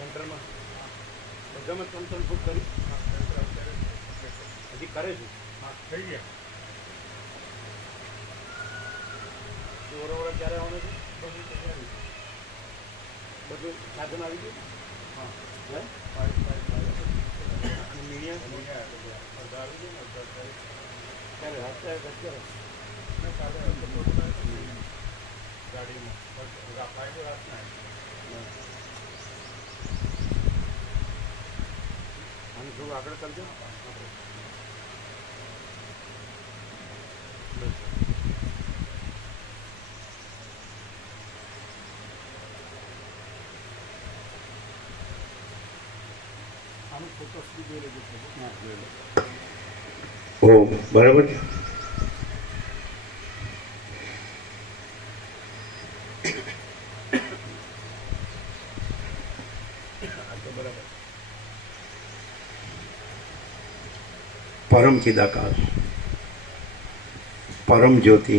સેન્ટરમાં બધામાં 3-3 ફૂટ કરી હજી કરે છે. હા થઈ ગયા. ઓરવડા ક્યારે આવવાનું છે? બધું તૈયારી. બધું સાધન આવી ગયું. હા હે પાઇપ અને મીડિયા અડધા આવી ગયું ને અડધા થાય. ક્યારે રાત ક્યારે ને કાલે ગાડીમાં પાઇપ રાતના અને થોડું આગળ કરજો. આનું ફોટો જોઈ લેજો. હા જોઈ લો. ઓ બરાબર છે. આ તો બરાબર. પરમ ચિદાકાશ, પરમ જ્યોતિ,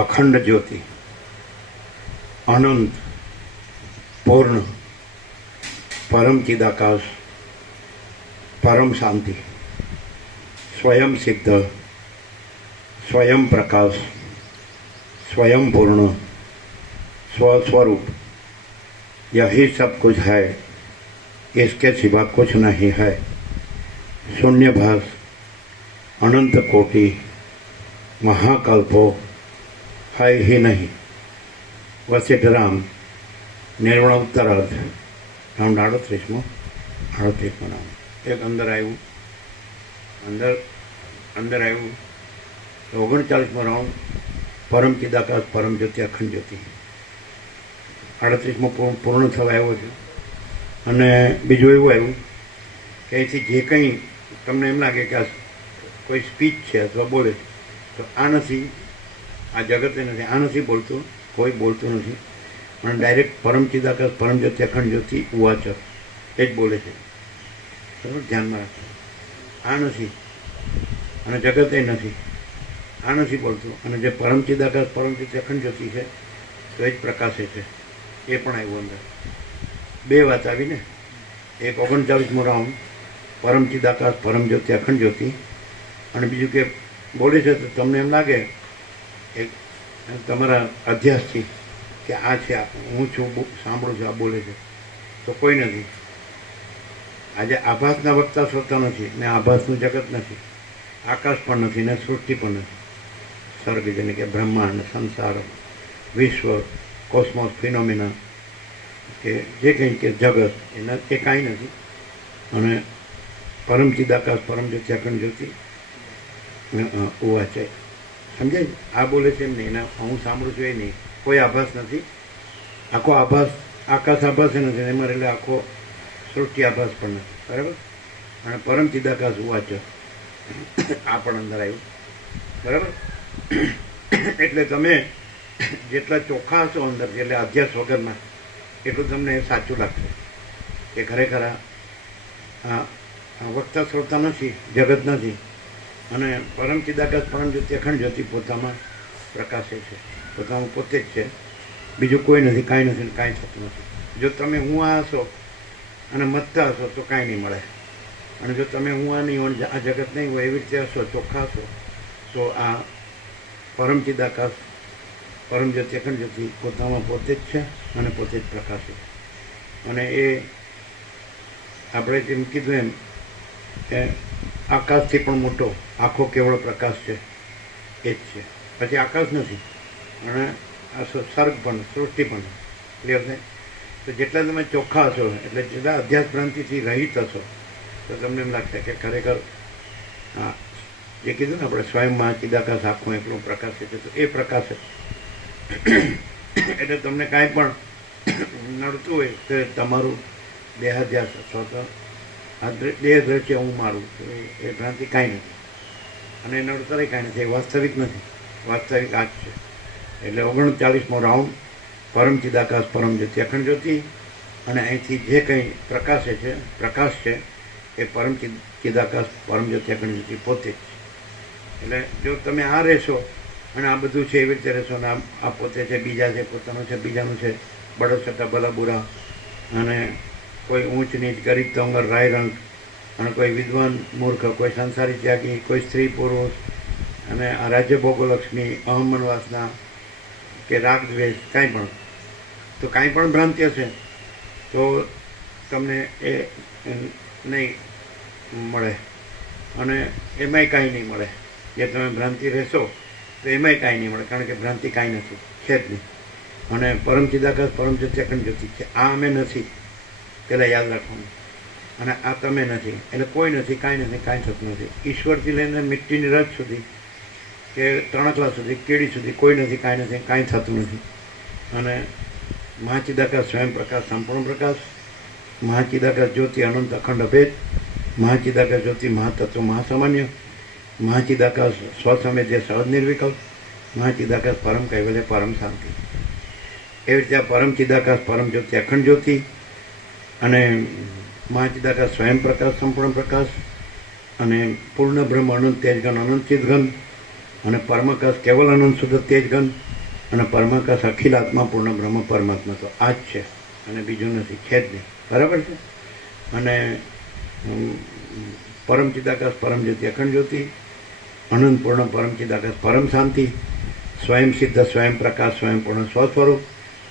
અખંડ જ્યોતિ, અનંત, પૂર્ણ, પરમ ચિદાકાશ, પરમ શાંતિ, स्वयं सिद्ध, स्वयं प्रकाश, स्वयं पूर्ण, स्वस्वरूप, यही सब कुछ है, इसके सिवा कुछ नहीं है. शून्यभास, अनंत कोटि, महाकल्पो है ही नहीं. वसिष्ठराम निर्वण उत्तरार्ध राउंड 38 नाम एक अंदर आयु अंदर आयु 39 राउंड परम चिदाकाश परम ज्योति अखंड ज्योति 38 पूर्ण थवा આવ્યો છે. અને બીજું એવું આવ્યું કે અહીંથી જે કંઈ તમને એમ લાગે કે આ કોઈ સ્પીચ છે અથવા બોલે તો આ નથી, આ જગતે નથી, આ નથી બોલતું, કોઈ બોલતું નથી, પણ ડાયરેક્ટ પરમ ચિદાકાશ પરમ જ્યોતિ અખંડ જ્યોતિ ઉવાચ એ જ બોલે છે. બરાબર, ધ્યાનમાં રાખો. આ નથી અને જગતે નથી, આ નથી બોલતું, અને જે પરમ ચિદાકાશ પરમ જ્યોતિ અખંડ જ્યોતિ છે તો એ જ પ્રકાશે છે. એ પણ આવ્યું અંદર. બે વાત આવી ને, એક 39મો રાઉન્ડ પરમ ચિદાકાશ પરમ જ્યોતિ અખંડ જ્યોતિ, અને બીજું કે બોલે છે તો તમને એમ લાગે એક તમારા અધ્યાસથી કે આ છે, હું છું, સાંભળું છું, આ બોલે છે, તો કોઈ નથી. આજે આભાસના વક્તા શ્રોતા નથી ને આભાસનું જગત નથી, આકાશ પણ નથી ને સૃષ્ટિ પણ નથી. સર્ગ જેને કે બ્રહ્માંડ, સંસાર, વિશ્વ, કોસ્મોસ, ફિનોમિના કે જે કંઈ કે જગત એના એ કાંઈ નથી. અને પરમ ચિદાકાશ પરમ જ્યોતિ અખંડ જ્યોતિ ઉવાચે, સમજાય? આ બોલે છે એમ નહીં, એના હું સાંભળું છું એ નહીં, કોઈ આભાસ નથી. આખો આભાસ આકાશ આભાસ એ નથી, એમાં એટલે આખો સૃષ્ટિ આભાસ પણ નથી. બરાબર. અને પરમ ચિદાકાશ ઉવાચ આ પણ અંદર આવ્યું. બરાબર. એટલે તમે જેટલા ચોખ્ખા હશો અંદરથી, એટલે અધ્યાસ વગરના, એટલું તમને સાચું લાગશે કે ખરેખર આ વક્તા શ્રોતા નથી, જગત નથી, અને પરમ ચિદાકાશ પરમ જ્યોતિ અખંડ જ્યોતિ પોતામાં પ્રકાશે છે, પોતામાં પોતે જ છે, બીજું કોઈ નથી, કાંઈ નથી, કાંઈ થતું નથી. જો તમે હું આ હશો અને મતતા હશો તો કાંઈ નહીં મળે, અને જો તમે હું આ નહીં હોય, આ જગત નહીં હોય, એવી રીતે હશો, ચોખ્ખા હશો, તો આ પરમ ચિદાકાશ પરમ જ્યોતિ અખંડ જ્યોતિ પોતામાં પોતે જ છે અને પોતે જ પ્રકાશે. અને એ આપણે જેમ કીધું એમ કે આકાશથી પણ મોટો આખો કેવળ પ્રકાશ છે, એ જ છે. પછી આકાશ નથી, અને આ સર્ગ પણ, સૃષ્ટિ પણ. ક્લિયર છે? તો જેટલા તમે ચોખ્ખા હશો, એટલે જેટલા અધ્યાસ ભ્રાંતિથી રહિત હશો, તો તમને એમ લાગશે કે ખરેખર હા, જે કીધું ને આપણે સ્વયંમાં ચિદાકાશ આખો એકલો પ્રકાશ છે, તો એ પ્રકાશ એટલે તમને કાંઈ પણ નડતું હોય તો તમારું દેહાધ્યાસ અથવા તો આ દેહ દ્રશ્ય હું મારું, એ ભ્રાંતિ કાંઈ નથી, અને એ નડતરે કાંઈ નથી, એ વાસ્તવિક નથી, વાસ્તવિક આ જ છે. એટલે 39મો રાઉન્ડ પરમ ચિદાકાશ પરમ જ્યોતિ અખંડ જ્યોતિ, અને અહીંથી જે કંઈ પ્રકાશ છે એ પરમ ચિદાકાશ પરમ જ્યોતિ અખંડ જ્યોતિ પોતે જ. એટલે જો તમે આ રહેશો અને આ બધું છે એવી રીતે રહેશો, અને આ પોતે છે, બીજા છે, પોતાનું છે, બીજાનું છે, બળો છતાં ભલા બુરા, અને કોઈ ઊંચ નીચ ગરીબ તોંગર રાય રંગ, અને કોઈ વિદ્વાન મૂર્ખ, કોઈ સંસારી ત્યાગી, કોઈ સ્ત્રી પુરુષ, અને આ રાજ્ય ભોગોલક્ષ્મી, અહમન વાસના કે રાગ દ્વેષ કાંઈ પણ, તો કાંઈ પણ ભ્રાંતિ હશે તો તમને એ નહીં મળે, અને એમાંય કાંઈ નહીં મળે. જે તમે ભ્રાંતિ રહેશો તો એમાંય કાંઈ નહીં મળે, કારણ કે ભ્રાંતિ કાંઈ નથી, છે જ નહીં. અને પરમ ચિદાકાશ પરમ જ્યોતિ અખંડ જ્યોતિ છે. આ અમે નથી, પહેલાં યાદ રાખવાનું. અને આ તમે નથી, એટલે કોઈ નથી, કાંઈ નથી, કાંઈ થતું નથી. ઈશ્વરથી લઈને મિટ્ટીની રજ સુધી કે તણકલા સુધી, કેડી સુધી કોઈ નથી, કાંઈ નથી, કાંઈ થતું નથી. અને મહાચિદાકાશ સ્વયં પ્રકાશ, સંપૂર્ણ પ્રકાશ, મહાચિદાકાશ જ્યોતિ અનંત અખંડ અભેદ, મહાચિદાકાશ જ્યોતિ મહાતત્વ મહાસામાન્ય, મહાચિદાકાશ સ્વસમય જે સહજ નિર્વિકલ્પ, મહાચિદાકાશ પરમ કૈવલ્ય પરમ શાંતિ. એવી રીતે આ પરમ ચિદાકાશ પરમ જ્યોતિ અખંડ જ્યોતિ, અને મહાચિદાકાશ સ્વયં પ્રકાશ સંપૂર્ણ પ્રકાશ, અને પૂર્ણ બ્રહ્મ અનંત તેજગન અનંત ચિદગન, અને પરમાકાશ કેવલ અનંત શુદ્ધ તેજગન, અને પરમાકાશ અખિલ આત્મા પૂર્ણ બ્રહ્મ પરમાત્મા. તો આ જ છે અને બીજું નથી, છે જ નહીં. બરાબર છે. અને પરમ ચિદાકાશ પરમ જ્યોતિ અખંડ જ્યોતિ, અનંત પૂર્ણ પરમ ચિદાકાશ પરમ શાંતિ, स्वयं सिद्ध स्वयं प्रकाश स्वयं पूर्ण स्वस्वरूप,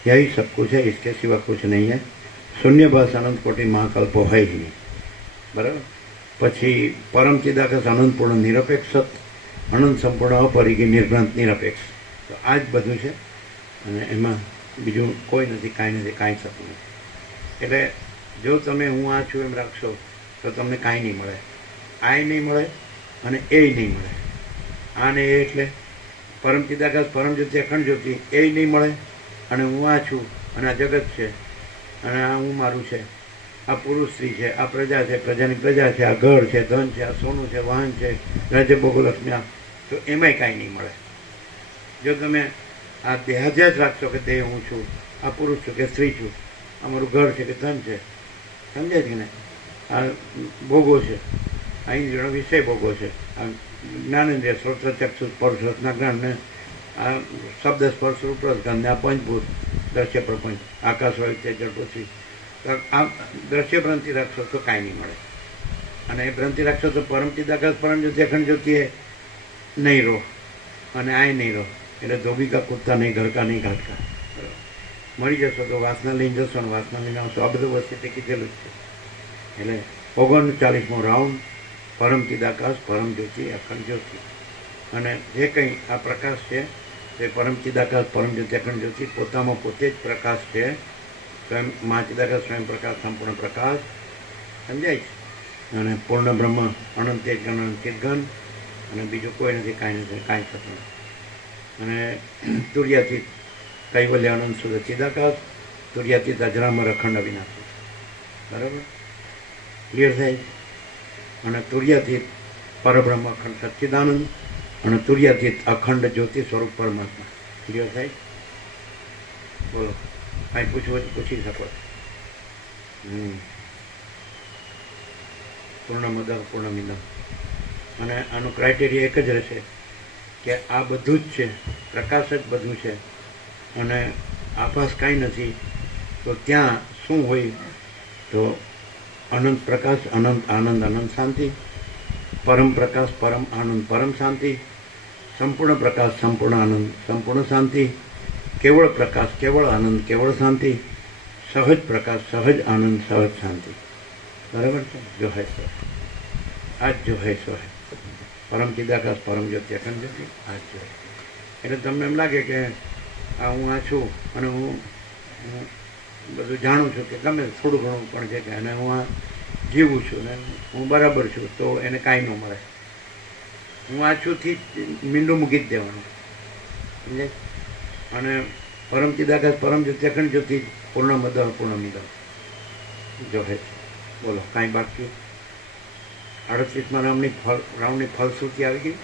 यही सब कुछ है, इसके सिवा कुछ नहीं है. शून्य बस अनंत कोटि महाकल्पो है ही नहीं. बराबर. પછી પરમ ચિદાકાશ અનંત પૂર્ણ નિરપેક્ષ સત, અનંત સંપૂર્ણ અપરિગી નિર્ભ્રાંત નિરપેક્ષ. તો આ જ બધું છે, અને એમાં બીજું કોઈ નથી, કાંઈ નથી, કાંઈ થતું નથી. એટલે જો તમે હું આ છું એમ રાખશો તો તમને કાંઈ નહીં મળે, આય નહીં મળે અને એ નહીં મળે. આને એ એટલે પરમ ચિદાકાશ પરમ જ્યોતિ અખંડ જ્યોતિ, એ નહીં મળે, અને હું આ છું, અને આ જગત છે, અને આ હું મારું છે, આ પુરુષ સ્ત્રી છે, આ પ્રજા છે, પ્રજાની પ્રજા છે, આ ઘર છે, ધન છે, આ સોનું છે, વાહન છે, રાજ્ય ભોગોલક્ષ્મી, તો એમાંય કાંઈ નહીં મળે. જો તમે આ દેહાધ્યાસ રાખશો કે દેહ હું છું, આ પુરુષ છું કે સ્ત્રી છું, આ મારું ઘર છે કે ધન છે, સમજાય છે ને, આ ભોગો છે, આ ઇન્દ્રિયોનો વિષય ભોગો છે, આ જ્ઞાનેન્દ્રિય શ્રોત્ર ચક્ષુ સ્પર્શ રસના જ્ઞાનને, આ શબ્દ સ્પર્શ રૂપ રસગંધને, આ પંચભૂત દ્રશ્ય પ્રપંચ, આકાશ વાયુ તેજ જળ પૃથ્વી, આ દ્રશ્ય ભ્રાંતિ રાખશો તો કાંઈ નહીં મળે. અને એ ભ્રાંતિ રાખશો તો પરમ ચિદાકાશ પરમ જ્યોતિ અખંડ જ્યોતિ એ નહીં રહો, અને આય નહીં રહો. એટલે ધોબિકા કૂદતા નહીં, ઘરકા નહીં, ઘાટકા મળી જશો તો વાસના લઈને જશો, અને વાસના લઈને આવશો. આ બધું વસ્તુ તે કીધેલું જ છે. એટલે 39મો રાઉન્ડ પરમ ચિદાકાશ પરમ જ્યોતિ અખંડ જ્યોતિ. અને જે કંઈ આ પ્રકાશ છે તે પરમ ચિદાકાશ પરમ જ્યોતિ અખંડ જ્યોતિ પોતામાં પોતે જ પ્રકાશ છે. સ્વયં મહાચિદાકાશ સ્વયં પ્રકાશ સંપૂર્ણ પ્રકાશ, સમજાય છે. અને પૂર્ણ બ્રહ્મ અનંત તેજગન અનંત ચિદગન, અને બીજું કોઈ નથી, કાંઈ નથી, કાંઈ થતું નથી. અને તુર્યાતીત કૈવલ્ય અનંત શુદ્ધ ચિદાકાશ, તુર્યાતીત અજરામર અખંડ અવિનાશી. બરાબર, ક્લિયર થાય. અને તુર્યાતીત પરબ્રહ્મ અખંડ સચ્ચિદાનંદ, અને તુર્યાતીત અખંડ જ્યોતિ સ્વરૂપ પરમાત્મા. ક્લિયર થાય. બોલો, કાંઈ પૂછવું હોય તો પૂછી શકો. પૂર્ણમદ પૂર્ણમિદમ. અને આનું ક્રાઇટેરિયા એક જ રહેશે કે આ બધું જ છે, પ્રકાશ જ બધું છે, અને આભાસ કાંઈ નથી. તો ત્યાં શું હોય? તો અનંત પ્રકાશ અનંત આનંદ અનંત શાંતિ, પરમ પ્રકાશ પરમ આનંદ પરમ શાંતિ, સંપૂર્ણ પ્રકાશ સંપૂર્ણ આનંદ સંપૂર્ણ શાંતિ, કેવળ પ્રકાશ કેવળ આનંદ કેવળ શાંતિ, સહજ પ્રકાશ સહજ આનંદ સહજ શાંતિ. બરાબર છે. જો હૈ સો આજ જો હૈ સો હૈ, પરમ ચિદાકાશ પરમ જ્યોતિ અખંડ જ્યોતિ આજ જો હૈ. એટલે તમને એમ લાગે કે આ હું આ છું, અને હું બધું જાણું છું, કે ગમે થોડું ઘણું પણ છે, કે અને હું આ જીવું છું ને હું બરાબર છું, તો એને કાંઈ ન મળે. હું આ છુંથી મીંડું મૂકી જ દેવાનું, સમજાય. અને પરમ ચિદાકાશ પરમ જ્યોતિ અખંડ જ્યોતિ પૂર્ણ મદ પૂર્ણ મિદમ જો હે. બોલો, કાંઈ બાકી? 38મા રાઉન્ડની ફલશ્રુતિ આવી ગઈ,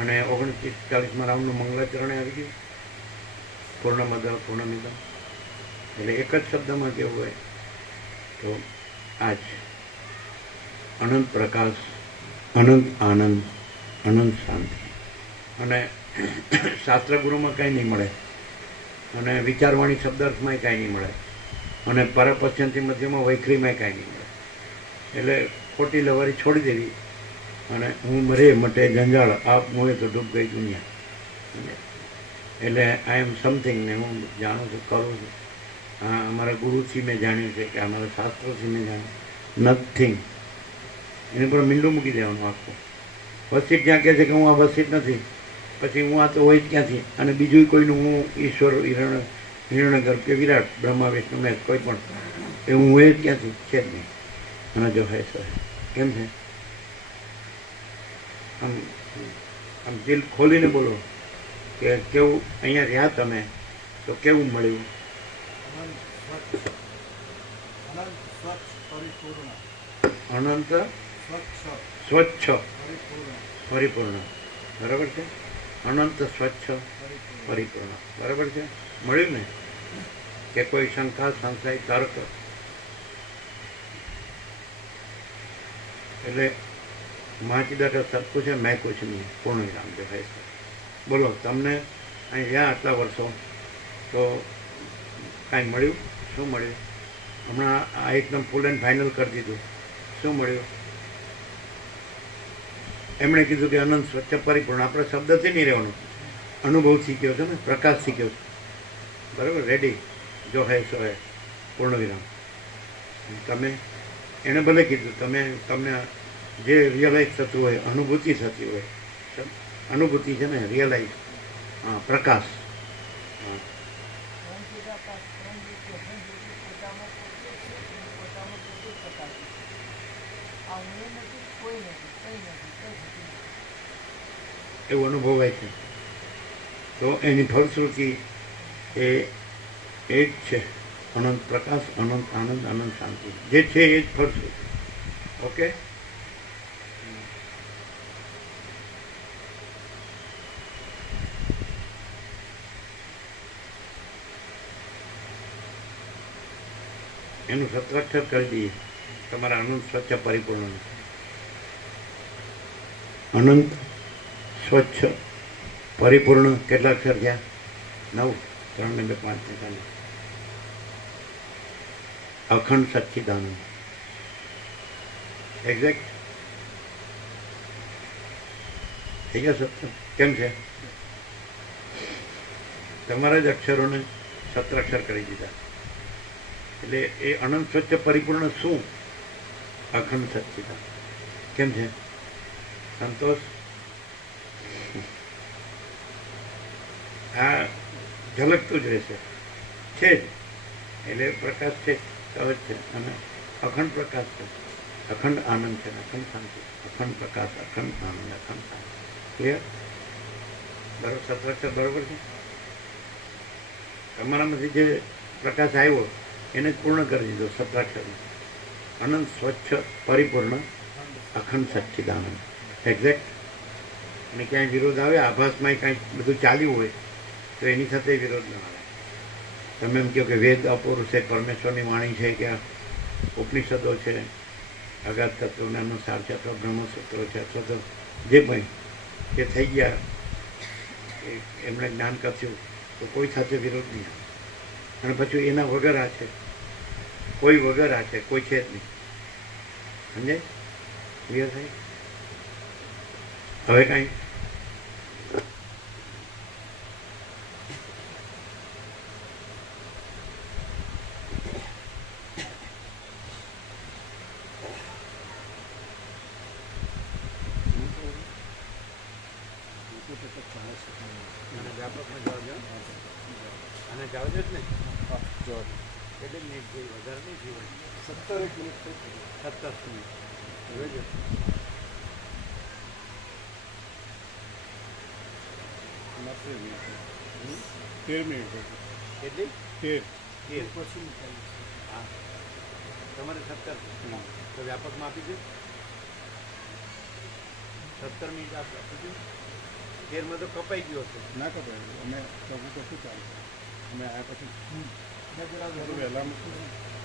અને 39-40મા રાઉન્ડનું મંગલાચરણે આવી ગયું. પૂર્ણ મદ પૂર્ણ મિદમ. એટલે એક જ શબ્દમાં કેવું હોય તો આ જ અનંત પ્રકાશ અનંત આનંદ અનંત શાંતિ. અને શાસ્ત્રગુરુમાં કાંઈ નહીં મળે, અને વિચારવાણી શબ્દાર્થમાંય કાંઈ નહીં મળે. અને પરપશ્ચિમથી મધ્યમાં વૈખરીમાં કાંઈ નહીં મળે. એટલે ખોટી લવારી છોડી દેવી અને હું મરે મટે જંજાળ આપ મોએ તો ડૂબ ગઈ દુનિયા. એટલે આઈ એમ સમથિંગ ને હું જાણું છું, કરું છું. હા, અમારા ગુરુથી મેં જાણ્યું છે કે અમારા શાસ્ત્રોથી મેં જાણ્યું નથિંગ. એની પર મીંડું મૂકી દેવાનું આખું. વસિત જ્યાં કહે છે કે હું આ વસિત નથી, પછી હું આ તો હોય જ ક્યાંથી, અને બીજું કોઈનું હું ઈશ્વર હિરણ્યગર્ભ કે વિરાટ બ્રહ્મા વિષ્ણુ મેં કોઈ પણ એ હું હોય જ ક્યાંથી, છે જ નહીં. અને જો હે સો કેમ છે? આમ આમ દિલ ખોલીને બોલો કે કેવું અહીંયા રહ્યા તમે તો કેવું મળ્યું? અનંત સ્વચ્છ, અનંત સ્વચ્છ પરિપૂર્ણ, અનંત સ્વચ્છ સ્વચ્છ પરિપૂર્ણ, પરિપૂર્ણ. બરાબર છે? અનંત સ્વચ્છ પરિપૂર્ણ. પરિપૂર્ણ. બરાબર છે? મળ્યું ને? કે કોઈ શંકા સંશય તર્ક? એટલે માચીદાતા સબ કુછ है मैं कुछ नहीं, પૂર્ણ વિરામ જો है. બોલો, તમને અહીં રહ્યા આટલા વર્ષો તો કાંઈ મળ્યું? શું મળ્યું? હમણાં આ એકદમ ફૂલ એન્ડ ફાઇનલ કરી દીધું. શું મળ્યું? એમણે કીધું કે અનંત સ્વચ્છ પરિપૂર્ણ. આપણે શબ્દથી નહીં રહેવાનું, અનુભવ શીખ્યો છે ને, પ્રકાશ શીખ્યો છે. બરાબર? રેડી? જો હે સો હે, પૂર્ણ વિરામ. તમે એણે ભલે કીધું તમને જે રિયલાઇઝ થતું હોય, અનુભૂતિ થતી હોય, અનુભૂતિ છે ને, રિયલાઇઝ, હા, પ્રકાશ. હા, એવું અનુભવાય છે. તો એની ફલશ્રુતિ એ જ છે અનંત પ્રકાશ, અનંત આનંદ, અનંત શાંતિ. જે છે એ જ ફલશ્રુતિ. ઓકે? એનું સત્રાક્ષર કરી દઈએ તમારા અનંત સ્વચ્છ પરિપૂર્ણ. અનંત સ્વચ્છ પરિપૂર્ણ કેટલા અક્ષર થયા? 9, 3 ને 2 5 ને 4. અખંડ સચ્ચિદાનંદ. એક્ઝેક્ટ થઈ ગયા સત્ય? કેમ છે? તમારા જ અક્ષરોને સત્રાક્ષર કરી દીધા. એટલે એ અનંત સ્વચ્છ પરિપૂર્ણ શું? અખંડ સચ્ચિદાનંદ. કેમ છે? સંતોષ? આ ઝલકતું જ રહેશે, છે જ. એટલે પ્રકાશ છે, સહજ છે, અને અખંડ પ્રકાશ છે, અખંડ આનંદ છે, અખંડ શાંતિ, અખંડ પ્રકાશ, અખંડ આનંદ, અખંડ શાંતિ. ક્લિયર? બરોબર? સત્રાક્ષર બરોબર છે? તમારામાંથી જે પ્રકાશ આવ્યો એને જ પૂર્ણ કરી દીધો સત્રાક્ષર. અનંત સ્વચ્છ પરિપૂર્ણ અખંડ સચ્ચિદાનંદ. એક્ઝેક્ટ. અને ક્યાંય વિરોધ આવે, આભાસમાં કાંઈ બધું ચાલ્યું હોય તો એની સાથે વિરોધ ન આવે. તમે એમ કહો કે વેદ અપૂર્વ છે, પરમેશ્વરની વાણી છે, કે ઉપનિષદો છે, અગાધ તત્વજ્ઞાનનો સાર છે, અથવા બ્રહ્મસૂત્રો છે, અથવા તો જે પણ જે થઈ ગયા એમણે જ્ઞાન કર્યું તો કોઈ સાથે વિરોધ નહીં આવે. અને પછી એના વગર આ છે, કોઈ વગર આ છે, કોઈ છે જ નહીં. સમજાય? ક્લિયર થાય? હવે કાંઈ? અને વ્યાપકમાં જાવજો, અને જાવજો જ ને. કેટલી મિનિટ થઈ? વધારે નહીં થઈ હોય. 17 મિનિટ થઈ. 17 મિનિટ જોજો. નથી મિનિટ. 13 મિનિટ થઈ. કેટલી? 13. 13. પછી નીકળી. હા, તમારે 17. તો વ્યાપકમાં આપી દો. 17 મિનિટ આપી દો. 13માં તો કપાઈ ગયો હશે. ના ખબર અમે કહું તો શું ચાલે? અમે આવ્યા પછી થોડું વહેલા મૂકું.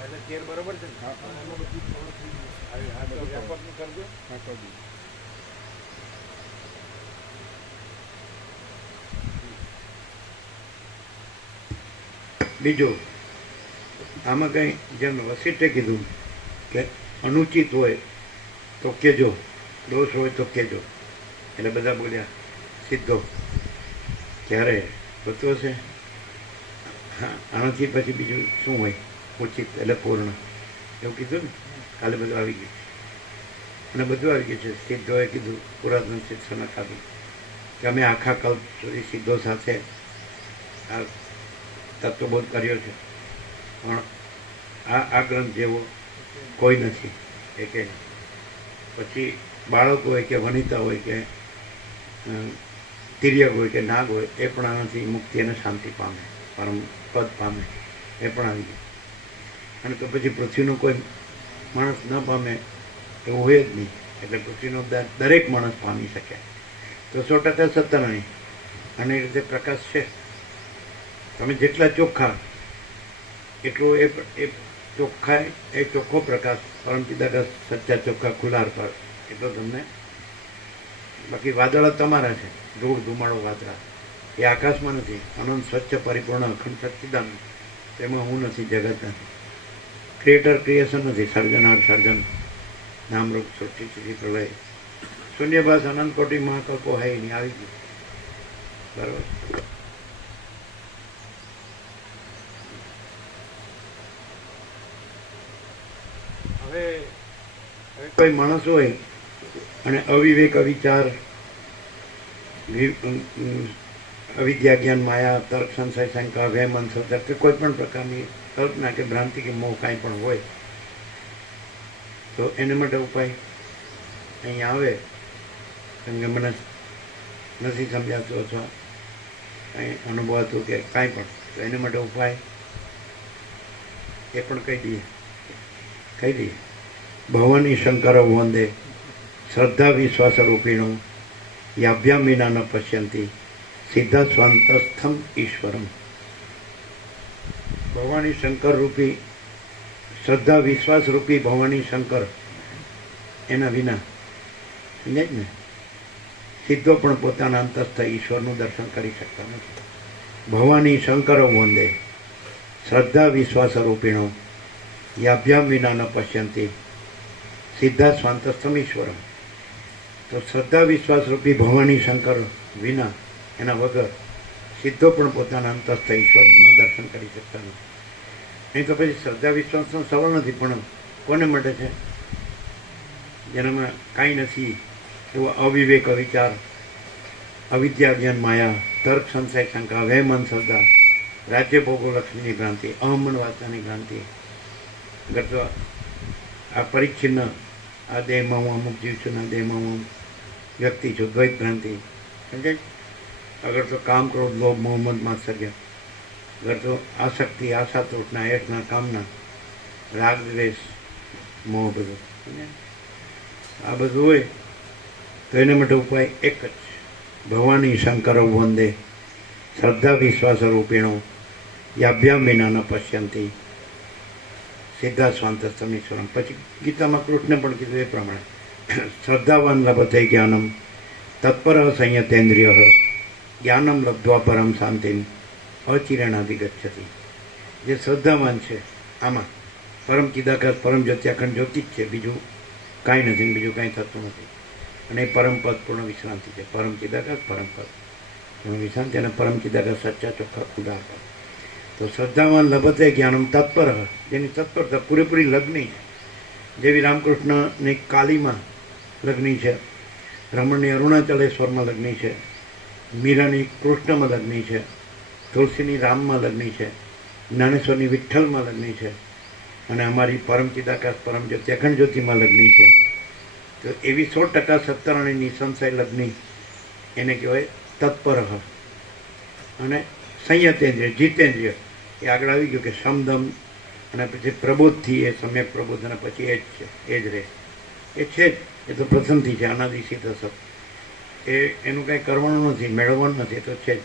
એટલે 13 બરોબર છે ને? હા, એમાં બધું કવર થઈ ગયું. હા, તો વ્યાપકનું કરજો. હા, કરી દીધું. બીજું આમાં કંઈ જેમ વસિષ્ઠે કીધું કે અનુચિત હોય તો કહેજો, દોષ હોય તો કહેજો. એટલે બધા બોલ્યા સીધો. ક્યારે હોતો હશે? હા, આનાથી પછી બીજું શું હોય? ઉચિત એટલે પૂર્ણ, એવું કીધું ને. કાલે બધું આવી ગયું અને બધું આવી ગયું છે. સિદ્ધોએ કીધું, પુરાતન સિદ્ધ સનકાદી, કે અમે આખા કલ્પ સુધી સિદ્ધો સાથે આ તત્વબોધ કર્યો છે, પણ આ ગ્રંથ જેવો કોઈ નથી. એ કે પછી બાળક હોય કે વનિતા હોય કે તિર્યક હોય કે નાગ હોય, એ પણ આનાથી મુક્તિ અને શાંતિ પામે, પરમ પદ પામે, એ પણ આવી ગયું. અને તો પછી પૃથ્વીનો કોઈ માણસ ન પામે એવું હોય જ નહીં. એટલે પૃથ્વીનો દરેક માણસ પામી શકે. તો 100% સત્ય નહીં. અને એ રીતે પ્રકાશ છે. તમે જેટલા ચોખ્ખા એટલું એ ચોખ્ખા, એ ચોખ્ખો પ્રકાશ પરમ ચિદાકાશ સચ્ચા ચોખ્ખા ખુલ્લા પર એટલો તમને. બાકી વાદળા તમારા છે, ધૂળ ધુમાડો વાદળા, એ આકાશમાં નથી. અનંત સ્વચ્છ પરિપૂર્ણ અખંડ સચ્ચિદાનંદ, તેમાં હું નથી, જગત નથી. ક્રિએટર ક્રિએશન નથી, સર્જનાર સર્જન, નામરૂપ સૃષ્ટિ સુધી પ્રલય, શૂન્યભાસ અનંત કોટી મહાકલ્પો હૈ નહીં, આવી ગયું. બરાબર. હવે કોઈ માણસ હોય અને અવિવેક, અવિચાર, અવિદ્યા, જ્ઞાન, માયા, તર્ક, સંશય, શંકા, વહેમ, અંધશ્રદ્ધા કે કોઈ પણ પ્રકારની કલ્પના કે ભ્રાંતિ કે મોહ કાંઈ પણ હોય, તો એને માટે ઉપાય અહીંયા આવે. કેમ કે મને નથી સમજાતું અથવા કંઈ અનુભવાતું કે કાંઈ પણ, તો એને માટે ઉપાય એ પણ કહી દઈએ. ભવાની શંકર વંદે શ્રદ્ધા વિશ્વાસ રૂપિણો યાભ્યામ વિના ન પશ્યંતી સિદ્ધા સ્વાંતસ્થમ ઈશ્વરમ. ભવાની શંકર રૂપી, શ્રદ્ધા વિશ્વાસ રૂપી ભવાની શંકર, એના વિના સમજાય ને, સિદ્ધો પણ પોતાના અંતસ્થ ઈશ્વરનું દર્શન કરી શકતા નથી. ભવાની શંકર વંદે શ્રદ્ધા વિશ્વાસ રૂપિણો યાભ્યામ વિના ન પશ્યંતી સિદ્ધા સ્વાંતસ્થમ ઈશ્વરમ. તો શ્રદ્ધા વિશ્વાસ રૂપી ભવાની શંકર વિના, એના વગર સિદ્ધો પણ પોતાના અંતસ્થ ઈશ્વરનું દર્શન કરી શકતા નથી. નહીં તો પછી શ્રદ્ધા વિશ્વાસનો સવાલ નથી, પણ કોને માટે છે? જેનામાં કાંઈ નથી, એવો અવિવેક, અવિચાર, અવિદ્યા, જ્ઞાન, માયા, તર્ક, સંશય, શંકા, વહેમ, અંધશ્રદ્ધા, રાજ્ય ભોગો લક્ષ્મીની ભ્રાંતિ, અહમન વાસનાની ભ્રાંતિ. અગર તો આ પરિચ્છિન્ન, આ દેહમાં હું અમુક જીવ છું, આ દેહમાં હું વ્યક્તિ છું, દ્વૈત ભ્રાંતિ સમજાય. અગર તો કામ, ક્રોધ, લોભ, મોહમ્મદ, માત્સર્ય, અગર તો આસક્તિ, આશા, તૃષ્ણા, એઠના, કામના, રાગ, દ્વેષ, મોહ, બધું સમજાય. આ બધું હોય તો એના માટે ઉપાય એક જ. ભવાની શંકર વંદે શ્રદ્ધા વિશ્વાસ રૂપિણો યાભ્યામ વિના ન પશ્યંતી સિદ્ધા સ્વાંતસ્થમ ઈશ્વરમ. પછી ગીતામાં કૃષ્ણે પણ કીધું એ પ્રમાણે, શ્રદ્ધાવાન લભતે જ્ઞાનમ તત્પર સંયતેન્દ્રિય જ્ઞાનમ લબ્ધ્વા પરમ શાંતિમ અચિરેણાધિગચ્છતિ. જે શ્રદ્ધાવાન છે આમાં પરમ ચિદાકાશ પરમ જ્યોતિ અખંડ જ્યોતિ જ છે, બીજું કાંઈ નથી, બીજું કાંઈ થતું નથી. અને એ પરમ પદ પૂર્ણ વિશ્રાંતિ છે. પરમ ચિદાકાશ પરમ પદ પૂર્ણ વિશ્રાંતિ અને પરમ ચિદાકાશ સચ્ચા ચોખ્ખા ખુદા. તો શ્રદ્ધાવાન લભતે જ્ઞાનમ તત્પર, જેની તત્પરતા પૂરેપૂરી લગ્ની છે. જેવી રામકૃષ્ણની કાલીમાં લગ્ની છે, રમણની અરુણાચલેશ્વરમાં લગ્ની છે, મીરાની કૃષ્ણમાં લગ્ની છે, તુલસીની રામમાં લગ્ની છે, જ્ઞાનેશ્વરની વિઠ્ઠલમાં લગ્ની છે, અને અમારી પરમ ચિદાકાશ પરમ જ્યોતિ અખંડ જ્યોતિમાં લગ્ની છે. તો એવી 100% સત્તરાણી નિસંશય લગ્ની, એને કહેવાય તત્પર. અને સંયતેન્દ્રિય, જીતેન્દ્રિય, એ આગળ આવી ગયું કે સમદમ, અને પછી પ્રબોધથી એ સમ્યક પ્રબોધ, અને પછી એ જ છે, એ જ રહે, એ છે જ. એ તો પ્રથમથી છે, અનાદિ સિદ્ધ સત. એનું કાંઈ કરવાનું નથી, મેળવવાનું નથી, એ તો છે જ.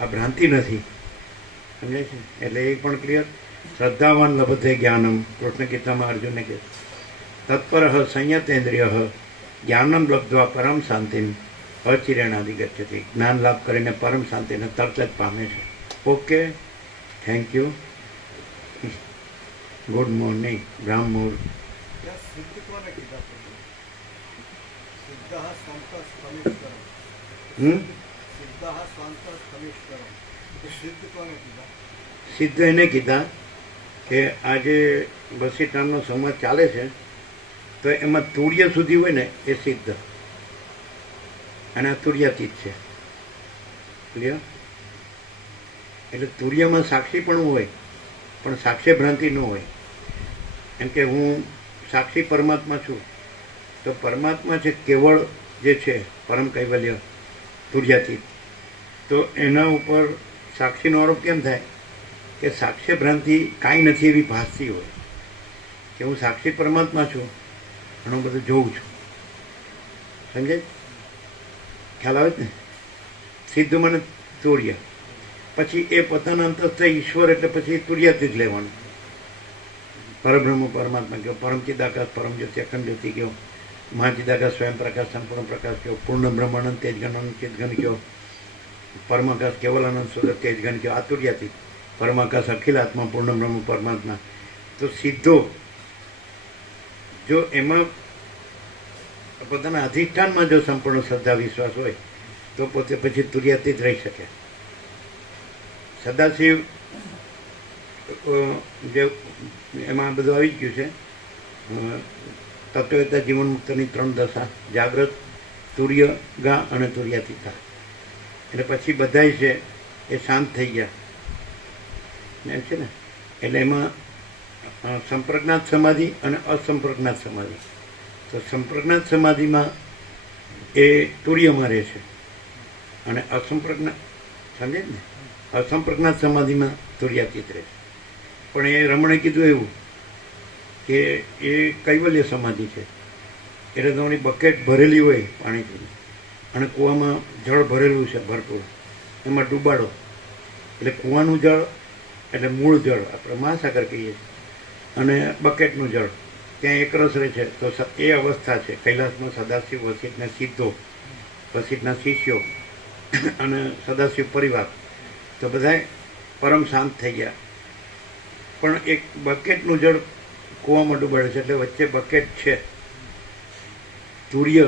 આ ભ્રાંતિ નથી, સમજાય છે. એટલે એ પણ ક્લિયર. શ્રદ્ધાવાન લભતે જ્ઞાનમ, કૃષ્ણ ગીતામાં અર્જુનને કહે, તત્પર સંયતેન્દ્રિય જ્ઞાનમ લબ્ધ્વા પરમ શાંતિમ અચિરેણાધિગચ્છતિ. જ્ઞાન લાભ કરીને પરમ શાંતિને તરત જ પામે છે. Okay, thank you. Good morning બ્રાહ્મ મુહૂર્ત. ત્યાં સિદ્ધ કોને કીધા પ્રભુ? સિદ્ધઃ સ્વાંતઃ સ્થમેશ્વરમ. સિદ્ધઃ સ્વાંતઃ સ્થમેશ્વરમ. એ સિદ્ધ કોને કીધા? સિદ્ધ એને કીધા કે આજે બસીટાનો સમાજ ચાલે છે તો એમાં તુર્ય સુધી હોય ને એ સિદ્ધ, અને આ તુર્યાતીત છે. ક્લિયર? એટલે તુર્યમાં સાક્ષી પણ હોય, પણ સાક્ષ્ય ભ્રાંતિ ન હોય. એમ કે હું સાક્ષી પરમાત્મા છું, તો પરમાત્મા છે કેવળ જે છે પરમ કૈવલ્ય તુર્યાતીત, તો એના ઉપર સાક્ષીનો આરોપ કેમ થાય કે સાક્ષ્ય ભ્રાંતિ કાંઈ નથી એવી ભાસતી હોય કે હું સાક્ષી પરમાત્મા છું અને હું બધું જોઉં છું. સમજાય? ખ્યાલ આવે ને? સિદ્ધ મને તુર્ય, પછી એ પોતાના અંતસ્થ ઈશ્વર એટલે પછી તુર્યાતીત લેવાનું. પરબ્રહ્મ પરમાત્મા કયો, પરમ ચિદાકાશ પરમ જ્યોતિ અખંડ જ્યોતિ કયો, મહાચિદાકાશ સ્વયં પ્રકાશ સંપૂર્ણ પ્રકાશ કયો, પૂર્ણ બ્રહ્માનંદ તેજગણ અનંત ચેતગણ કયો, પરમાકાશ કેવલાનંદ સુરત તેજગણ કયો, આ તુર્યાતીત. પરમાકાશ અખિલ આત્મા પૂર્ણ બ્રહ્મ પરમાત્મા. તો સીધો જો એમાં પોતાના અધિષ્ઠાનમાં જો સંપૂર્ણ શ્રદ્ધા વિશ્વાસ હોય તો પોતે પછી તુર્યાતીત રહી શકે. સદાશિવ જે એમાં બધું આવી જ ગયું છે. તત્વવેતા જીવન મુક્તની 3 દશા: જાગ્રત, તુર્ય ગા અને તુર્યાતીતા. એટલે પછી બધાય છે એ શાંત થઈ ગયા એમ છે ને. એટલે એમાં સંપ્રજ્ઞાત સમાધિ અને અસંપ્રજ્ઞાત સમાધિ. તો સંપ્રજ્ઞાત સમાધિમાં એ તુર્યમાં રહે છે, અને અસંપ્રજ્ઞાત, સમજે ને, અસંપ્રજ્ઞાત સમાધિમાં તુર્યાતીત રહે છે. પણ એ રમણે કીધું એવું કે એ કૈવલ્ય સમાધિ છે. એટલે તમારી બકેટ ભરેલી હોય પાણીથી, અને કૂવામાં જળ ભરેલું છે ભરપૂર, એમાં ડૂબાડો એટલે કૂવાનું જળ એટલે મૂળ જળ આપણે મહાસાગર કહીએ છીએ, અને બકેટનું જળ ત્યાં એકરસ રહે છે. તો એ અવસ્થા છે કૈલાસમાં સદાશિવ, વસિષ્ઠના સીધો, વસિષ્ઠના શિષ્યો અને સદાશિવ પરિવાર, તો બધાય પરમ શાંત થઈ ગયા. પણ એક બકેટનું જળ કૂવામાં ડૂબાડે છે એટલે વચ્ચે બકેટ છે, તુર્ય.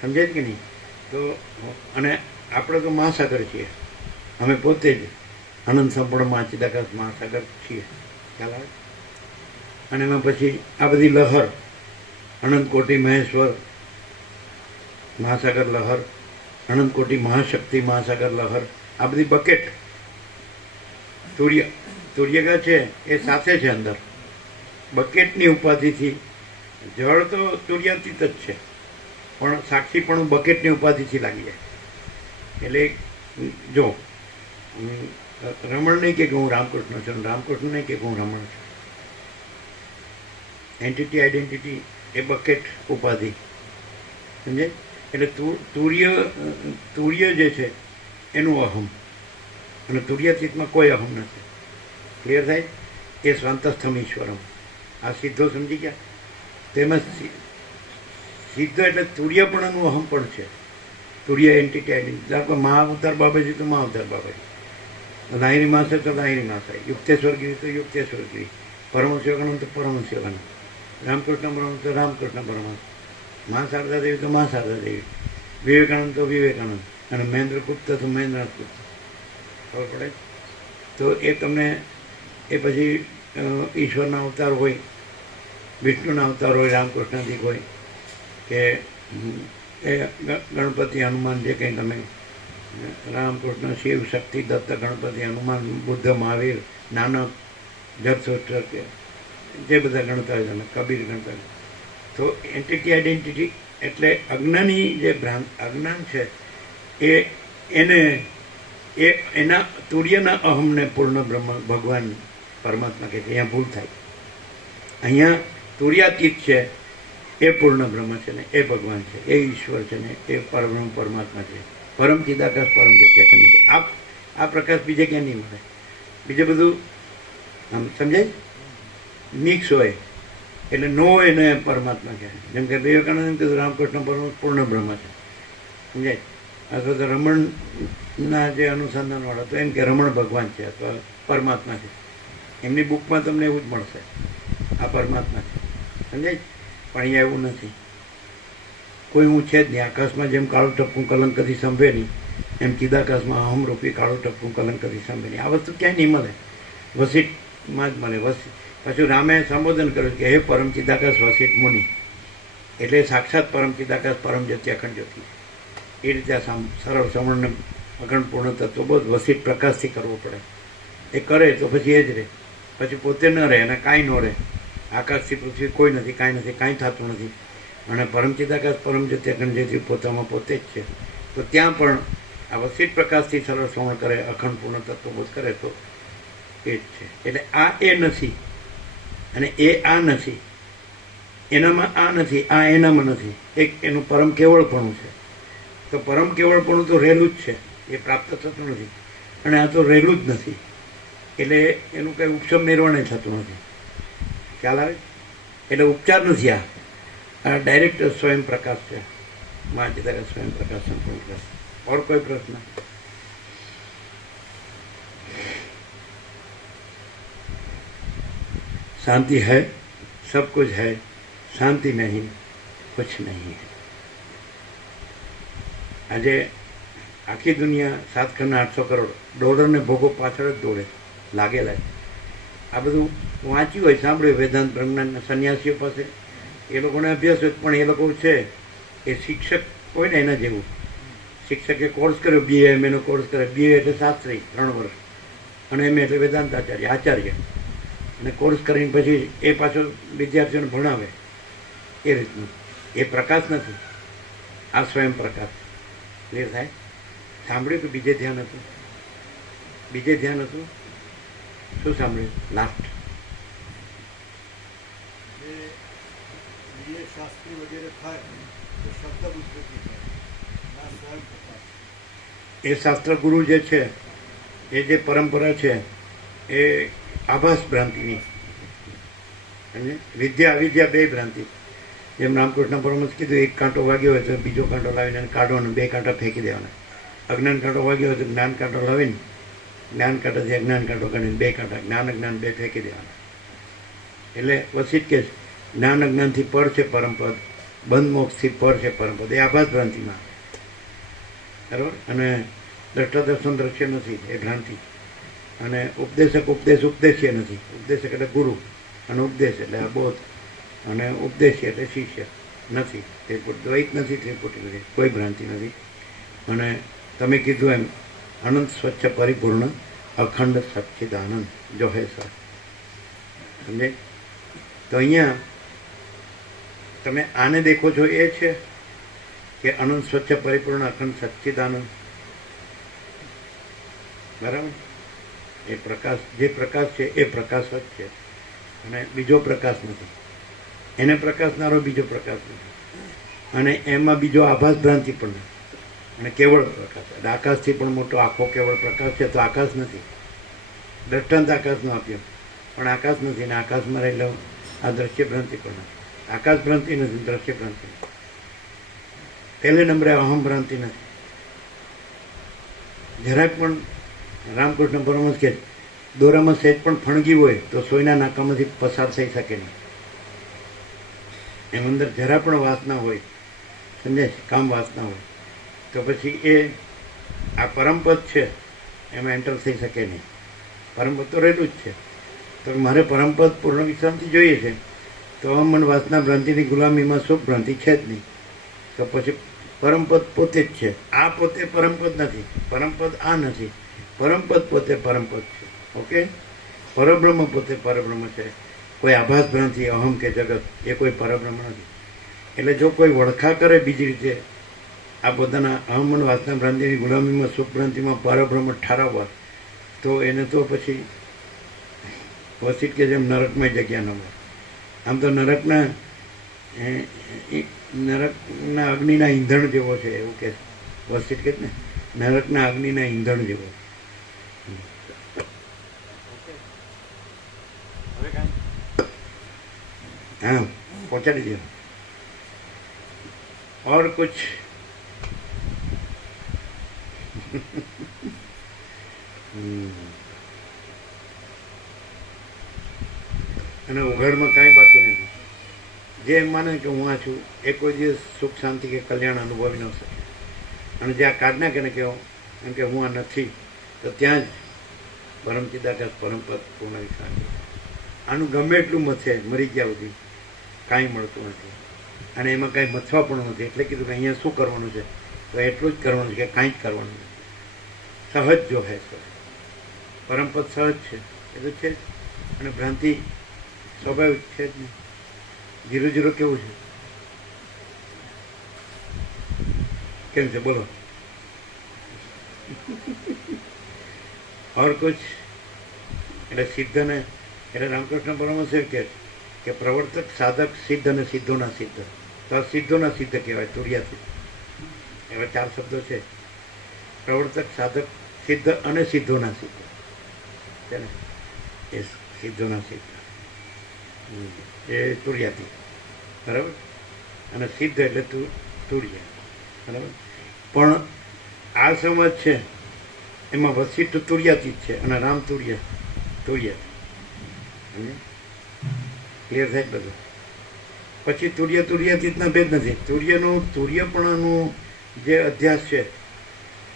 સમજાય કે નહીં? તો અને આપણે તો મહાસાગર છીએ, અમે પોતે જ અનંત સંપૂર્ણ મહાચિદાકાશ મહાસાગર છીએ. ખ્યાલ આવે? અને એમાં પછી આ બધી લહર, અનંત કોટી મહેશ્વર મહાસાગર લહર, અનંત કોટી મહાશક્તિ મહાસાગર લહર, આ બધી બકેટ તુર્યગા છે એ સાથે છે અંદર. બકેટની ઉપાધિથી જળ તો તુર્યાતીત જ છે, પણ સાક્ષીપણું બકેટની ઉપાધિથી લાગી જાય. એટલે જો રમણ નહીં કે હું રામકૃષ્ણ છું, રામકૃષ્ણ નહીં કે હું રમણ છું. એન્ટિટી આઈડેન્ટિટી એ બકેટ ઉપાધિ. સમજે? એટલે તુર્ય જે છે એનું અહમ, અને તુર્યાતીતમાં કોઈ અહમ નથી. ક્લિયર થાય? એ સ્વાંતસ્થમ ઈશ્વરમ. આ સીધો સમજી ગયા? તેમાં સીધો એટલે તુર્યપણાનું અહમ પણ છે. તુર્ય એન્ટિટી આઈડેન્ટિટી. મહાઅવતાર બાબાજી તો મહાઅવતાર બાબાજી, લાહિરી માસે તો લાહિરી માસે, યુક્તેશ્વરગીરી તો યુક્તેશ્વરગીરી, પરમશિવગણમ તો પરમશિવગણમ, રામકૃષ્ણ પરમહંસ તો રામકૃષ્ણ પરમહંસ, મા શારદા દેવી તો મા શારદા દેવી, વિવેકાનંદ તો વિવેકાનંદ, અને મહેન્દ્રગુપ્ત તો મહેન્દ્રનાથ ગુપ્ત. ખબર પડે? તો એ તમને એ પછી ઈશ્વરના અવતાર હોય, વિષ્ણુના અવતાર હોય, રામકૃષ્ણાદિક હોય, કે એ ગણપતિ હનુમાન જે કંઈ તમે રામકૃષ્ણ શિવ શક્તિ દત્ત ગણપતિ હનુમાન બુદ્ધ મહાવીર નાનક જગસોસ્ટર કે જે બધા ગણતા હોય તમે, કબીર ગણતા હોય. તો એન્ટિટી આઈડેન્ટિટી એટલે અજ્ઞાની જે અજ્ઞાન છે એના તુર્યના અહમને પૂર્ણ બ્રહ્મ ભગવાન પરમાત્મા કહે છે. અહીંયા ભૂલ થાય. અહીંયા તુર્યાતીત છે એ પૂર્ણ બ્રહ્મ છે ને એ ભગવાન છે, એ ઈશ્વર છે ને એ પરબ્રહ્મ પરમાત્મા છે. પરમ ચિદાકાશ પરમ જ્યોતિ. આ પ્રકાશ બીજે ક્યાં નહીં મળે. બીજે બધું આમ સમજાય મિક્સ હોય એટલે નો હોય ને પરમાત્મા કહે. જેમ કે વિવેકાનંદ એમ કીધું રામકૃષ્ણ પરમ પૂર્ણ બ્રહ્મ છે. સમજાય? અથવા તો રમણના જે અનુસંધાનવાળા તો એમ કે રમણ ભગવાન છે અથવા પરમાત્મા છે. એમની બુકમાં તમને એવું જ મળશે. આ પરમાત્મા છે, સમજાય? પણ અહીંયા એવું નથી. કોઈ હું છે જ નહીં. આકાશમાં જેમ કાળું ટપકું કલંક કદી સંભે નહીં, એમ ચિદાકાશમાં અહમરૂપી કાળું ટપકું કલંક કદી સંભે નહીં. આ વસ્તુ ક્યાંય નહીં મળે, વસિષ્ઠમાં જ મળે. પછી રામે સંબોધન કર્યું કે હે પરમ ચિદાકાશ વસિષ્ઠ મુનિ, એટલે સાક્ષાત પરમ ચિદાકાશ પરમ જ્યોતિ અખંડ જ્યોતિ. એ રીતે આ સરળ સમણને અખંડ પૂર્ણ તત્વ બોધ વસિષ્ઠ પ્રકાશથી કરવો પડે. એ કરે તો પછી એ જ રહે, પછી પોતે ન રહે અને કાંઈ ન રહે. આકાશથી પૃથ્વી કોઈ નથી, કાંઈ નથી, કાંઈ થતું નથી. અને પરમ ચિદાકાશ પરમ જ્યોતિ અખંડ જ્યોતિ પોતામાં પોતે જ છે. તો ત્યાં પણ આ વસિષ્ઠ પ્રકાશથી સરળ શ્રવણ કરે, અખંડ પૂર્ણ તત્વબોધ કરે તો એ જ છે. એટલે આ એ નથી અને એ આ નથી, એનામાં આ નથી, આ એનામાં નથી. એક એનું પરમ કેવળપણું છે. તો પરમ કેવળપણું તો રહેલું જ છે, એ પ્રાપ્ત થતું નથી. અને આ તો રહેલું જ નથી, એટલે એનું કંઈ ઉપશમ નિર્વાણ થતું નથી. ખ્યાલ આવે? એટલે ઉપચાર નથી. આ ડાયરેક્ટ સ્વયં પ્રકાશ છે. માં ચિદાકાશ સ્વયં પ્રકાશ સંપૂર્ણ પ્રકાશ. और कोई प्रश्न? शांति है, सब कुछ है, शांति नहीं, कुछ नहीं है. આજે આખી દુનિયા 7 ખંડના 800 કરોડ ડોલરને ભોગો પાછળ જ દોડે લાગેલા. આ બધું વાંચ્યું હોય, સાંભળ્યું વેદાંત પ્રજ્ઞાનના સંન્યાસીઓ પાસે, એ લોકોને અભ્યાસ હોય, પણ એ લોકો છે એ શિક્ષક હોય ને એના જેવું. શિક્ષકે કોર્સ કર્યો, BA MA નો કોર્સ કર્યો. BA એટલે શાસ્ત્રી 3 વર્ષ, અને MA એટલે વેદાંત આચાર્ય. અને કોર્સ કરીને પછી એ પાછો વિદ્યાર્થીઓને ભણાવે. એ રીતનું એ પ્રકાશ નથી, આ સ્વયં પ્રકાશ. ક્લિયર થાય? સાંભળ્યું કે બીજે ધ્યાન હતું? બીજે ધ્યાન હતું? શું સાંભળ્યું લાસ્ટ? BA શાસ્ત્રી વગેરે થાય તો શબ્દ ઉત્પત્તિ થાય, ના સ્વયં પ્રકાશ. એ શાસ્ત્ર ગુરુ જે છે, એ જે પરંપરા છે, એ આભાસ ભ્રાંતિની. સમજે? વિદ્યા અવિદ્યા બે ભ્રાંતિ. જેમ રામકૃષ્ણ પરમહંસ કીધું, એક કાંટો વાગ્યો હોય તો બીજો કાંટો લાવીને કાઢવાનો, 2 કાંટા ફેંકી દેવાના. અજ્ઞાન કાંટો વાગ્યો હોય તો જ્ઞાન કાંટો લાવીને જ્ઞાન કાંટાથી અજ્ઞાન કાંટો કાઢીને 2 કાંટા, જ્ઞાન અજ્ઞાન 2 ફેંકી દેવાના. એટલે વસિષ્ઠ કે જ્ઞાન અજ્ઞાનથી પર છે પરમપદ, બંધ મોક્ષથી પર છે પરમપદ. એ આભાસ ભ્રાંતિમાં, બરાબર? અને દ્રષ્ટા દર્શન દ્રશ્ય નથી, એ ભ્રાંતિ. અને ઉપદેશક ઉપદેશ્ય નથી. ઉપદેશક એટલે ગુરુ, અને ઉપદેશ એટલે બોધ, અને ઉપદેશ્ય એટલે શિષ્ય નથી. દ્વૈત નથી, ત્રિપુટી નથી, કોઈ ભ્રાંતિ નથી. અને તમે કીધું એમ અનંત સ્વચ્છ પરિપૂર્ણ અખંડ સચ્ચિદાનંદ જો હે સર. સમજે? તો અહીંયા તમે આને દેખો છો, એ છે કે અનંત સ્વચ્છ પરિપૂર્ણ અખંડ સચ્ચિદાનંદ, બરાબર? એ પ્રકાશ, જે પ્રકાશ છે એ પ્રકાશ જ છે, અને બીજો પ્રકાશ નથી. એને પ્રકાશનારો બીજો પ્રકાશ નથી. અને એમાં બીજો આભાસ ભ્રાંતિ પણ નથી. અને કેવળ પ્રકાશ, એટલે આકાશથી પણ મોટો આખો કેવળ પ્રકાશ છે. તો આકાશ નથી. દ્રષ્ટાંત આકાશનો આપ્યો, પણ આકાશ નથી. ને આકાશમાં રહેલો આ દ્રશ્ય ભ્રાંતિ પણ નથી. આકાશ ભ્રાંતિ નથી, દ્રશ્ય ભ્રાંતિ નથી. પહેલે નંબરે અહમ ભ્રાંતિ નથી. જરાક પણ રામકૃષ્ણ પરમહંસ કે દોરામાં સહેજ પણ ફણગી હોય તો સોયના નાકામાંથી પસાર થઈ શકે નહીં. એમ અંદર જરા પણ વાસના હોય, સમજાય? કામ વાસના હોય તો પછી એ આ પરમપદ છે એમાં એન્ટર થઈ શકે નહીં. પરમપદ તો રહેલું જ છે. તો મારે પરમપદ પૂર્ણ વિશ્રાંતિ જોઈએ છે, તો મન વાસના ભ્રાંતિની ગુલામીમાં સુખ ભ્રાંતિ છે જ નહીં. તો પછી પરમપદ પોતે જ છે. આ પોતે પરમપદ નથી, પરમપદ આ નથી. પરમપદ પોતે પરમપદ છે. ઓકે? પરબ્રહ્મ પોતે પરબ્રહ્મ છે. કોઈ આભાસ ભ્રાંતિ, અહમ કે જગત એ કોઈ પરબ્રહ્મ નથી. એટલે જો કોઈ વળખા કરે બીજી રીતે આ પોતાના અહમ અને વાસના ભ્રાંતિની ગુલામીમાં સુખ ભ્રાંતિમાં પરબ્રહ્મ ઠારવવા, તો એને તો પછી વસિષ્ઠ કે જેમ નરકમાં જગ્યા ન મળે. આમ તો નરકના અગ્નિના ઈંધણ જેવો છે, એવું કે વસિષ્ઠ કે ને, નરકના અગ્નિના ઈંધણ જેવો. हाँ पहुँचा दीजिए. और कुछ? અને ઉઘાડમાં કાંઈ બાકી નથી. જે એમ માને કે હું આ છું એ કોઈ દિવસ સુખ શાંતિ કે કલ્યાણ અનુભવી ન શકે. અને જે આ કાઢ નાખે ને કે એમ કે હું આ નથી, તો ત્યાં જ પરમ ચિદાકાશ પરમપદ પૂર્ણ શાંતિ. આનું ગમે એટલું મથે મરી ગયા સુધી કાંઈ મળતું નથી. અને એમાં કાંઈ મથવા પણ નથી. એટલે કીધું કે અહીંયા શું કરવાનું છે, તો એટલું જ કરવાનું છે કે કાંઈ જ કરવાનું નથી. સહજ જો હે સર, પરમપદ સહજ છે એ તો છે જ. અને ભ્રાંતિ સ્વાભાવિક છે જ નહીં. 0-0 કેવું છે? કેમ છે બોલો? ઓર કુછ? એટલે સિદ્ધને એટલે રામકૃષ્ણ પરમહંસ એવું કહે કે પ્રવર્તક સાધક સિદ્ધ અને સિદ્ધોના સિદ્ધ. તો સિદ્ધોના સિદ્ધ કહેવાય તુર્યાથી. એવા 4 શબ્દો છે. પ્રવર્તક સાધક સિદ્ધ અને સિદ્ધોના સિદ્ધ છે ને, એ સિદ્ધોના સિદ્ધ એ તુર્યાથી, બરાબર. અને સિદ્ધ એટલે તુર્ય, બરાબર. પણ આ સમાજ છે એમાં વશિષ્ઠ તુર્યાતીત છે અને રામ તુર્યાતીત. ક્લિયર થાય બધું? પછી તુર્યાતીતના ભેદ નથી. તુર્યપણાનું જે અધ્યાસ છે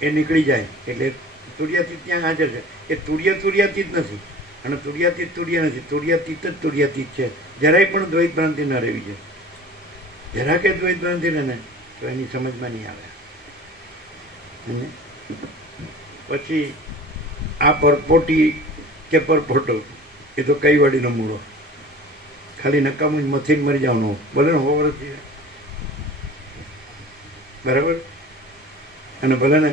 એ નીકળી જાય એટલે તુર્યાતીત ત્યાં હાજર છે. એ તુર્યાતીત નથી અને તુર્યાતીત તુર્ય નથી. તુર્યાતીત જ તુર્યાતીત છે. જરાય પણ દ્વૈત ભ્રાંતિ ન રહેવી છે. જરા કે દ્વૈત ભ્રાંતિ રહે ને તો એની સમજમાં નહીં આવે. અને પછી આ પરપોટી કે પરપોટો એ તો કઈ વાડીનો મૂળો, ખાલી નકામું જ મથીને મરી જવાનું. ભલે ને 100 વર્ષ જીવે, બરાબર. અને ભલે ને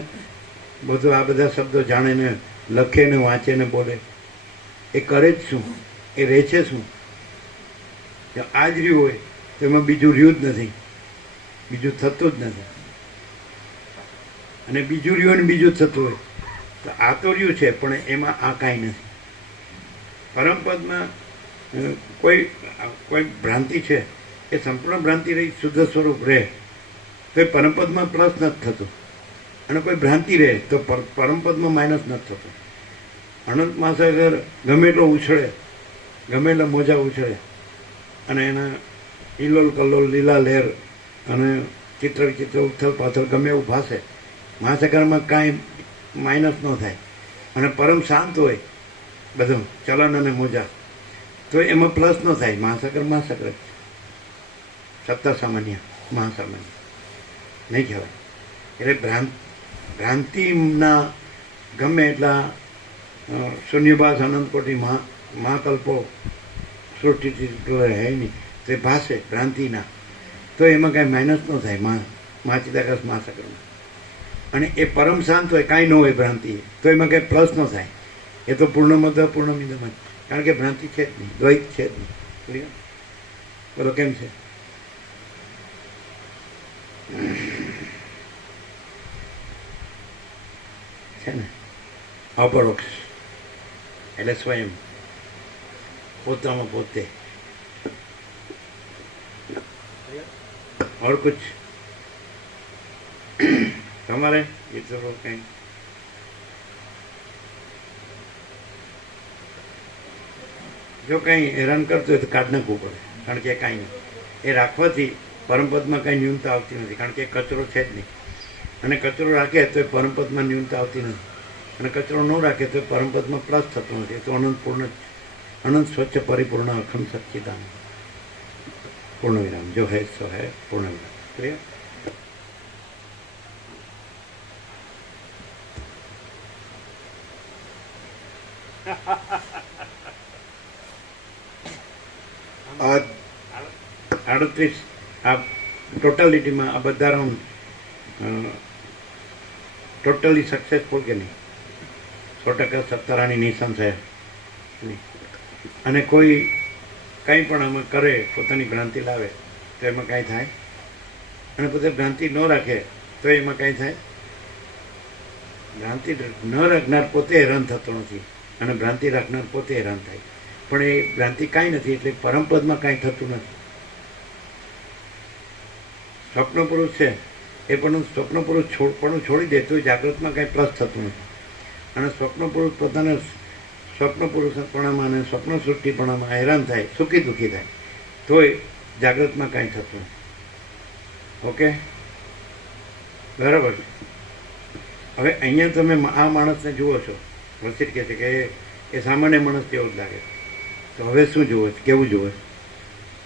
બધું આ બધા શબ્દો જાણે ને લખે ને વાંચે ને બોલે, એ કરે જ શું? એ રહે છે શું? આ જ રહ્યું હોય તો એમાં બીજું રહ્યું જ નથી, બીજું થતું જ નથી. અને બીજું રહ્યું ને બીજું જ થતું હોય તો આ તો રહ્યું છે પણ એમાં આ કાંઈ નથી. પરમપદમાં કોઈ ભ્રાંતિ છે એ સંપૂર્ણ ભ્રાંતિ રહી શુદ્ધ સ્વરૂપ રહે તો એ પરમપદમાં પ્લસ નથી થતું. અને કોઈ ભ્રાંતિ રહે તો પરમપદમાં માઇનસ નથી થતું. અનંત મહાસાગર ગમે એટલો ઉછળે, ગમે એટલા મોજા ઉછળે અને એના ઇલોલ કલ્લોલ લીલા લહેર અને ચિત્ર વિચિત્ર ઉથલ પાથલ ગમે એવું ભાષે, મહાસાગરમાં કાંઈ માઇનસ ન થાય. અને પરમ શાંત હોય બધું ચલન અને મોજા તો એમાં પ્લસ ન થાય. મહાસાગર જ સત્તા સામાન્ય, મહાસામાન્ય નહીં કહેવાય. એટલે ભ્રાંતિના ગમે એટલા શૂન્યભાસ અનંતકોટી મહાકલ્પો સૃષ્ટિ હે નહીં તે ભાષે ભ્રાંતિના તો એમાં કાંઈ માઇનસ ન થાય. મહાચિદાકાશ મહાસાગરમાં. અને એ પરમ શાંત હોય, કાંઈ ન હોય ભ્રાંતિ, તો એમાં કાંઈ પ્લસ ન થાય. એ તો પૂર્ણમદ પૂર્ણમિદમ જ, કારણ કે ભ્રાંતિ છે જ નહીં, દ્વૈત છે જ નહીં. બોલો કેમ છે? છે ને અપરોક્ષ એટલે સ્વયં પોતામાં પોતે. ઓર કુછ તમારે એ તો કંઈ જો કંઈ હેરાન કરતું હોય તો કાઢ નાખવું પડે, કારણ કે કાંઈ નહીં. એ રાખવાથી પરમપદમાં કાંઈ ન્યૂનતા આવતી નથી, કારણ કે કચરો છે જ નહીં. અને કચરો રાખે તો એ પરમપદમાં ન્યૂનતા આવતી નથી. અને કચરો ન રાખે તો પરમપદમાં પ્લસ થતો નથી. એ તો અનંતપૂર્ણ, અનંત સ્વચ્છ પરિપૂર્ણ અખંડ સચ્ચિદાન પૂર્ણ વિરામ. જો હૈ સો હૈ પૂર્ણ વિરામ. ક્લિયર? આ 38 આ ટોટાલિટીમાં આ બધા રાઉન્ડ ટોટલી સક્સેસફુલ કે નહીં? 100% સત્તારાની નિશાન છે નહીં. અને કોઈ કંઈ પણ આમાં કરે, પોતાની ભ્રાંતિ લાવે તો એમાં કાંઈ થાય. અને પોતે ભ્રાંતિ ન રાખે તો એમાં કાંઈ થાય. ભ્રાંતિ ન રાખનાર પોતે હેરાન થતો નથી અને ભ્રાંતિ રાખનાર પોતે હેરાન થાય. પણ એ ભ્રાંતિ કાંઈ નથી એટલે પરમપદમાં કાંઈ થતું નથી. સ્વપ્ન પુરુષ છે એ પણ સ્વપ્ન પુરુષ પણ છોડી દે તો જાગૃતમાં કાંઈ પ્લસ થતું નથી. અને સ્વપ્ન પુરુષ પોતાને સ્વપ્ન પુરુષપણામાં અને સ્વપ્ન સૃષ્ટિપણામાં હેરાન થાય, સુખી દુઃખી થાય, તોય જાગ્રતમાં કાંઈ થતું નથી. ઓકે, બરાબર. હવે અહીંયા તમે આ માણસને જુઓ છો, વસીટ કહે છે કે એ સામાન્ય માણસ જેવો જ લાગે. તો હવે શું જુઓ છો, કેવું જુઓ છો?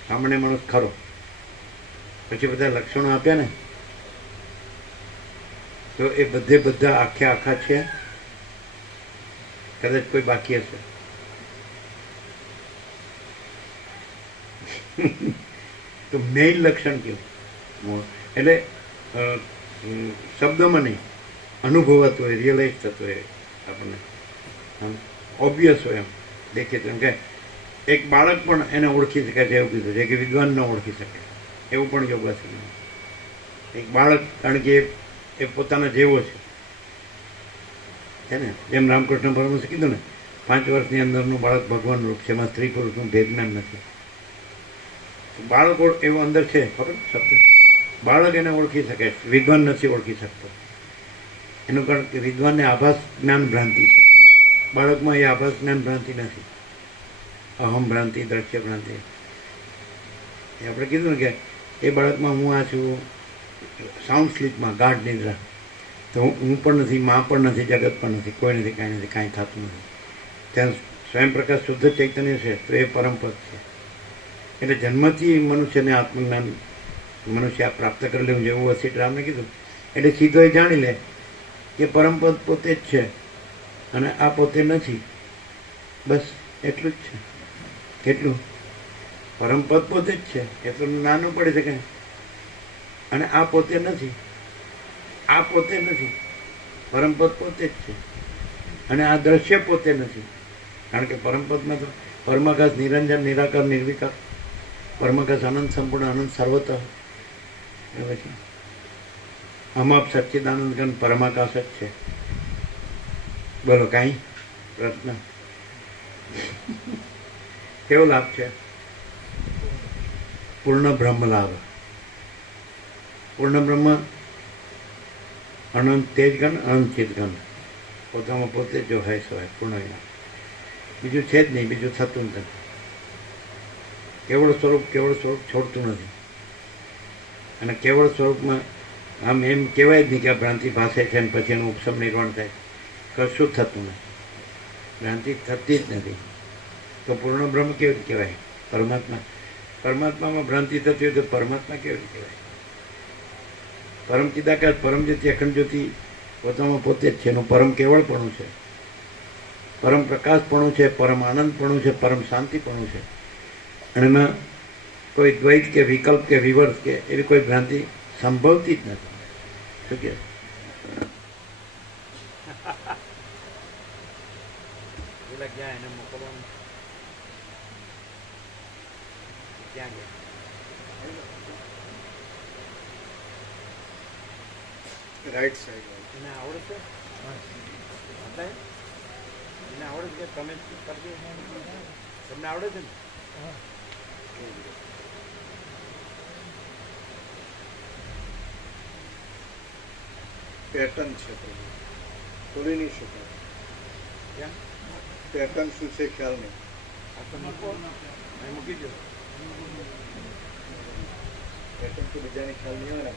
સામાન્ય માણસ ખરો. પછી બધા લક્ષણો આપ્યા ને, તો એ બધા આખા છે? કદાચ કોઈ બાકી હશે. તો મેઇન લક્ષણ કયું? એટલે શબ્દમાં નહીં, અનુભવાતું હોય, રિયલાઇઝ થતું હોય આપણને, ઓબ્વિયસ હોય, એમ દેખીતું. એમ કે એક બાળક પણ એને ઓળખી શકાય છે એવું કીધું છે, કે વિદ્વાન ન ઓળખી શકે એવું પણ યોગાસન. એક બાળક, કારણ કે એ પોતાના જેવો છે ને, જેમ રામકૃષ્ણ પરમહંસે કીધું ને, 5 વર્ષની અંદરનું બાળક ભગવાન રૂપ છે, એમાં સ્ત્રી પુરુષનું ભેદજ્ઞાન નથી. બાળક એવું અંદર છે, ખબર શબ્દ, બાળક એને ઓળખી શકે, વિદ્વાન નથી ઓળખી શકતો. એનું કારણ કે વિદ્વાનને આભાસ જ્ઞાન ભ્રાંતિ છે, બાળકમાં એ આભાસ જ્ઞાન ભ્રાંતિ નથી. અહમ ભ્રાંતિ, દ્રશ્ય ભ્રાંતિ. એ આપણે કીધું ને કે એ બાળકમાં હું આ છું, સાઉન્ડ સ્લીપમાં, ગાઢ નિદ્રા. તો હું પણ નથી, માં પણ નથી, જગત પણ નથી, કોઈ નથી, કાંઈ નથી, કાંઈ થતું નથી. ત્યાં સ્વયંપ્રકાશ શુદ્ધ ચૈતન્ય છે, તો એ પરમપદ છે. એટલે જન્મથી મનુષ્યને આત્મજ્ઞાન મનુષ્ય પ્રાપ્ત કરી લેવું, જેવું વસીટ રામને કીધું. એટલે સીધો એ જાણી લે કે પરમપદ પોતે જ છે અને આ પોતે નથી. બસ એટલું જ છે. કેટલું? પરમપદ પોતે જ છે, એટલું નાનું પડી શકે. અને આ પોતે નથી, આ પોતે નથી, પરમપદ પોતે જ છે. અને આ દ્રશ્ય પોતે નથી, કારણ કે પરમપદમાં તો પરમાકાશ, નિરંજન, નિરાકાર, નિર્વિકાર, પરમાકાશ અનંત, સંપૂર્ણ, અનંત, સર્વતઃ. પછી અમાપ સચ્ચિદાનંદ ઘન પરમાકાશ જ છે. બોલો કાંઈ પ્રશ્ન? કેવો લાભ છે? પૂર્ણ બ્રહ્મ લાભ. પૂર્ણ બ્રહ્મ અનંત તેજ ગણ, અનંત ચિત ગણ, પોતામાં પોતે જો હોય સો હોય, પૂર્ણ વિના. બીજું છે જ નહીં, બીજું થતું નથી. કેવળ સ્વરૂપ છોડતું નથી. અને કેવળ સ્વરૂપમાં આમ એમ કહેવાય જ નહીં કે આ ભ્રાંતિ ભાષે છે ને પછી એનું ઉપસમ નિર્વાણ થાય. કશું થતું નથી, ભ્રાંતિ થતી જ નથી. તો પૂર્ણ બ્રહ્મ કેવી રીતે કહેવાય? પરમાત્મા. પરમાત્મામાં ભ્રાંતિ થતી હોય તો પરમાત્મા કેવી રીતે કહેવાય? પરમ ચિદાકાશ, પરમ જ્યોતિ, અખંડ જ્યોતિ પોતામાં પોતે જ છે. એનું પરમ કેવળપણું છે, પરમ પ્રકાશપણું છે, પરમ આનંદપણું છે, પરમ શાંતિપણું છે. અને એમાં કોઈ દ્વૈત કે વિકલ્પ કે વિવર્સ કે એવી કોઈ ભ્રાંતિ સંભવતી જ નથી. શું કે રાઈટ સાઈડ એને આવડે છે? એને આવડે છે? તમે કરજો, તમને આવડે છે ને? પેટર્ન છે, ખોલી નહીં શકાય. પેટર્ન શું છે ખ્યાલ નહીં. આ તો મૂકો, મૂકી દો. પેટર્ન તો બીજાને ખ્યાલ નહીં આવે ને.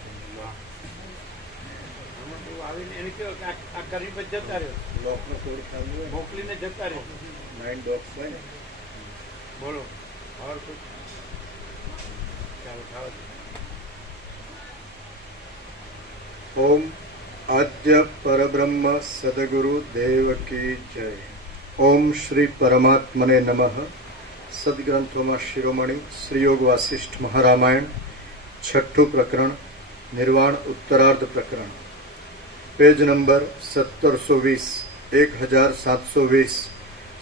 આવીને એને કહો કે આ કરી પછી જતા રહ્યો, લોકનો થોડી ખ્યાલ નહીં હોય, મોકલીને જતા રહ્યો. માઇન્ડ બોક્સ હોય ને. બોલો और कुछ? ચાલો ખાવા. ओम आद्य परब्रह्म सदगुरु देव की जय. ओम श्री परमात्मने नमः. सदग्रंथों शिरोमणि श्री योग वासिष्ठ महारामायण 6ठું પ્રકરણ निर्वाण उत्तरार्ध प्रकरण पेज नंबर 1720 1720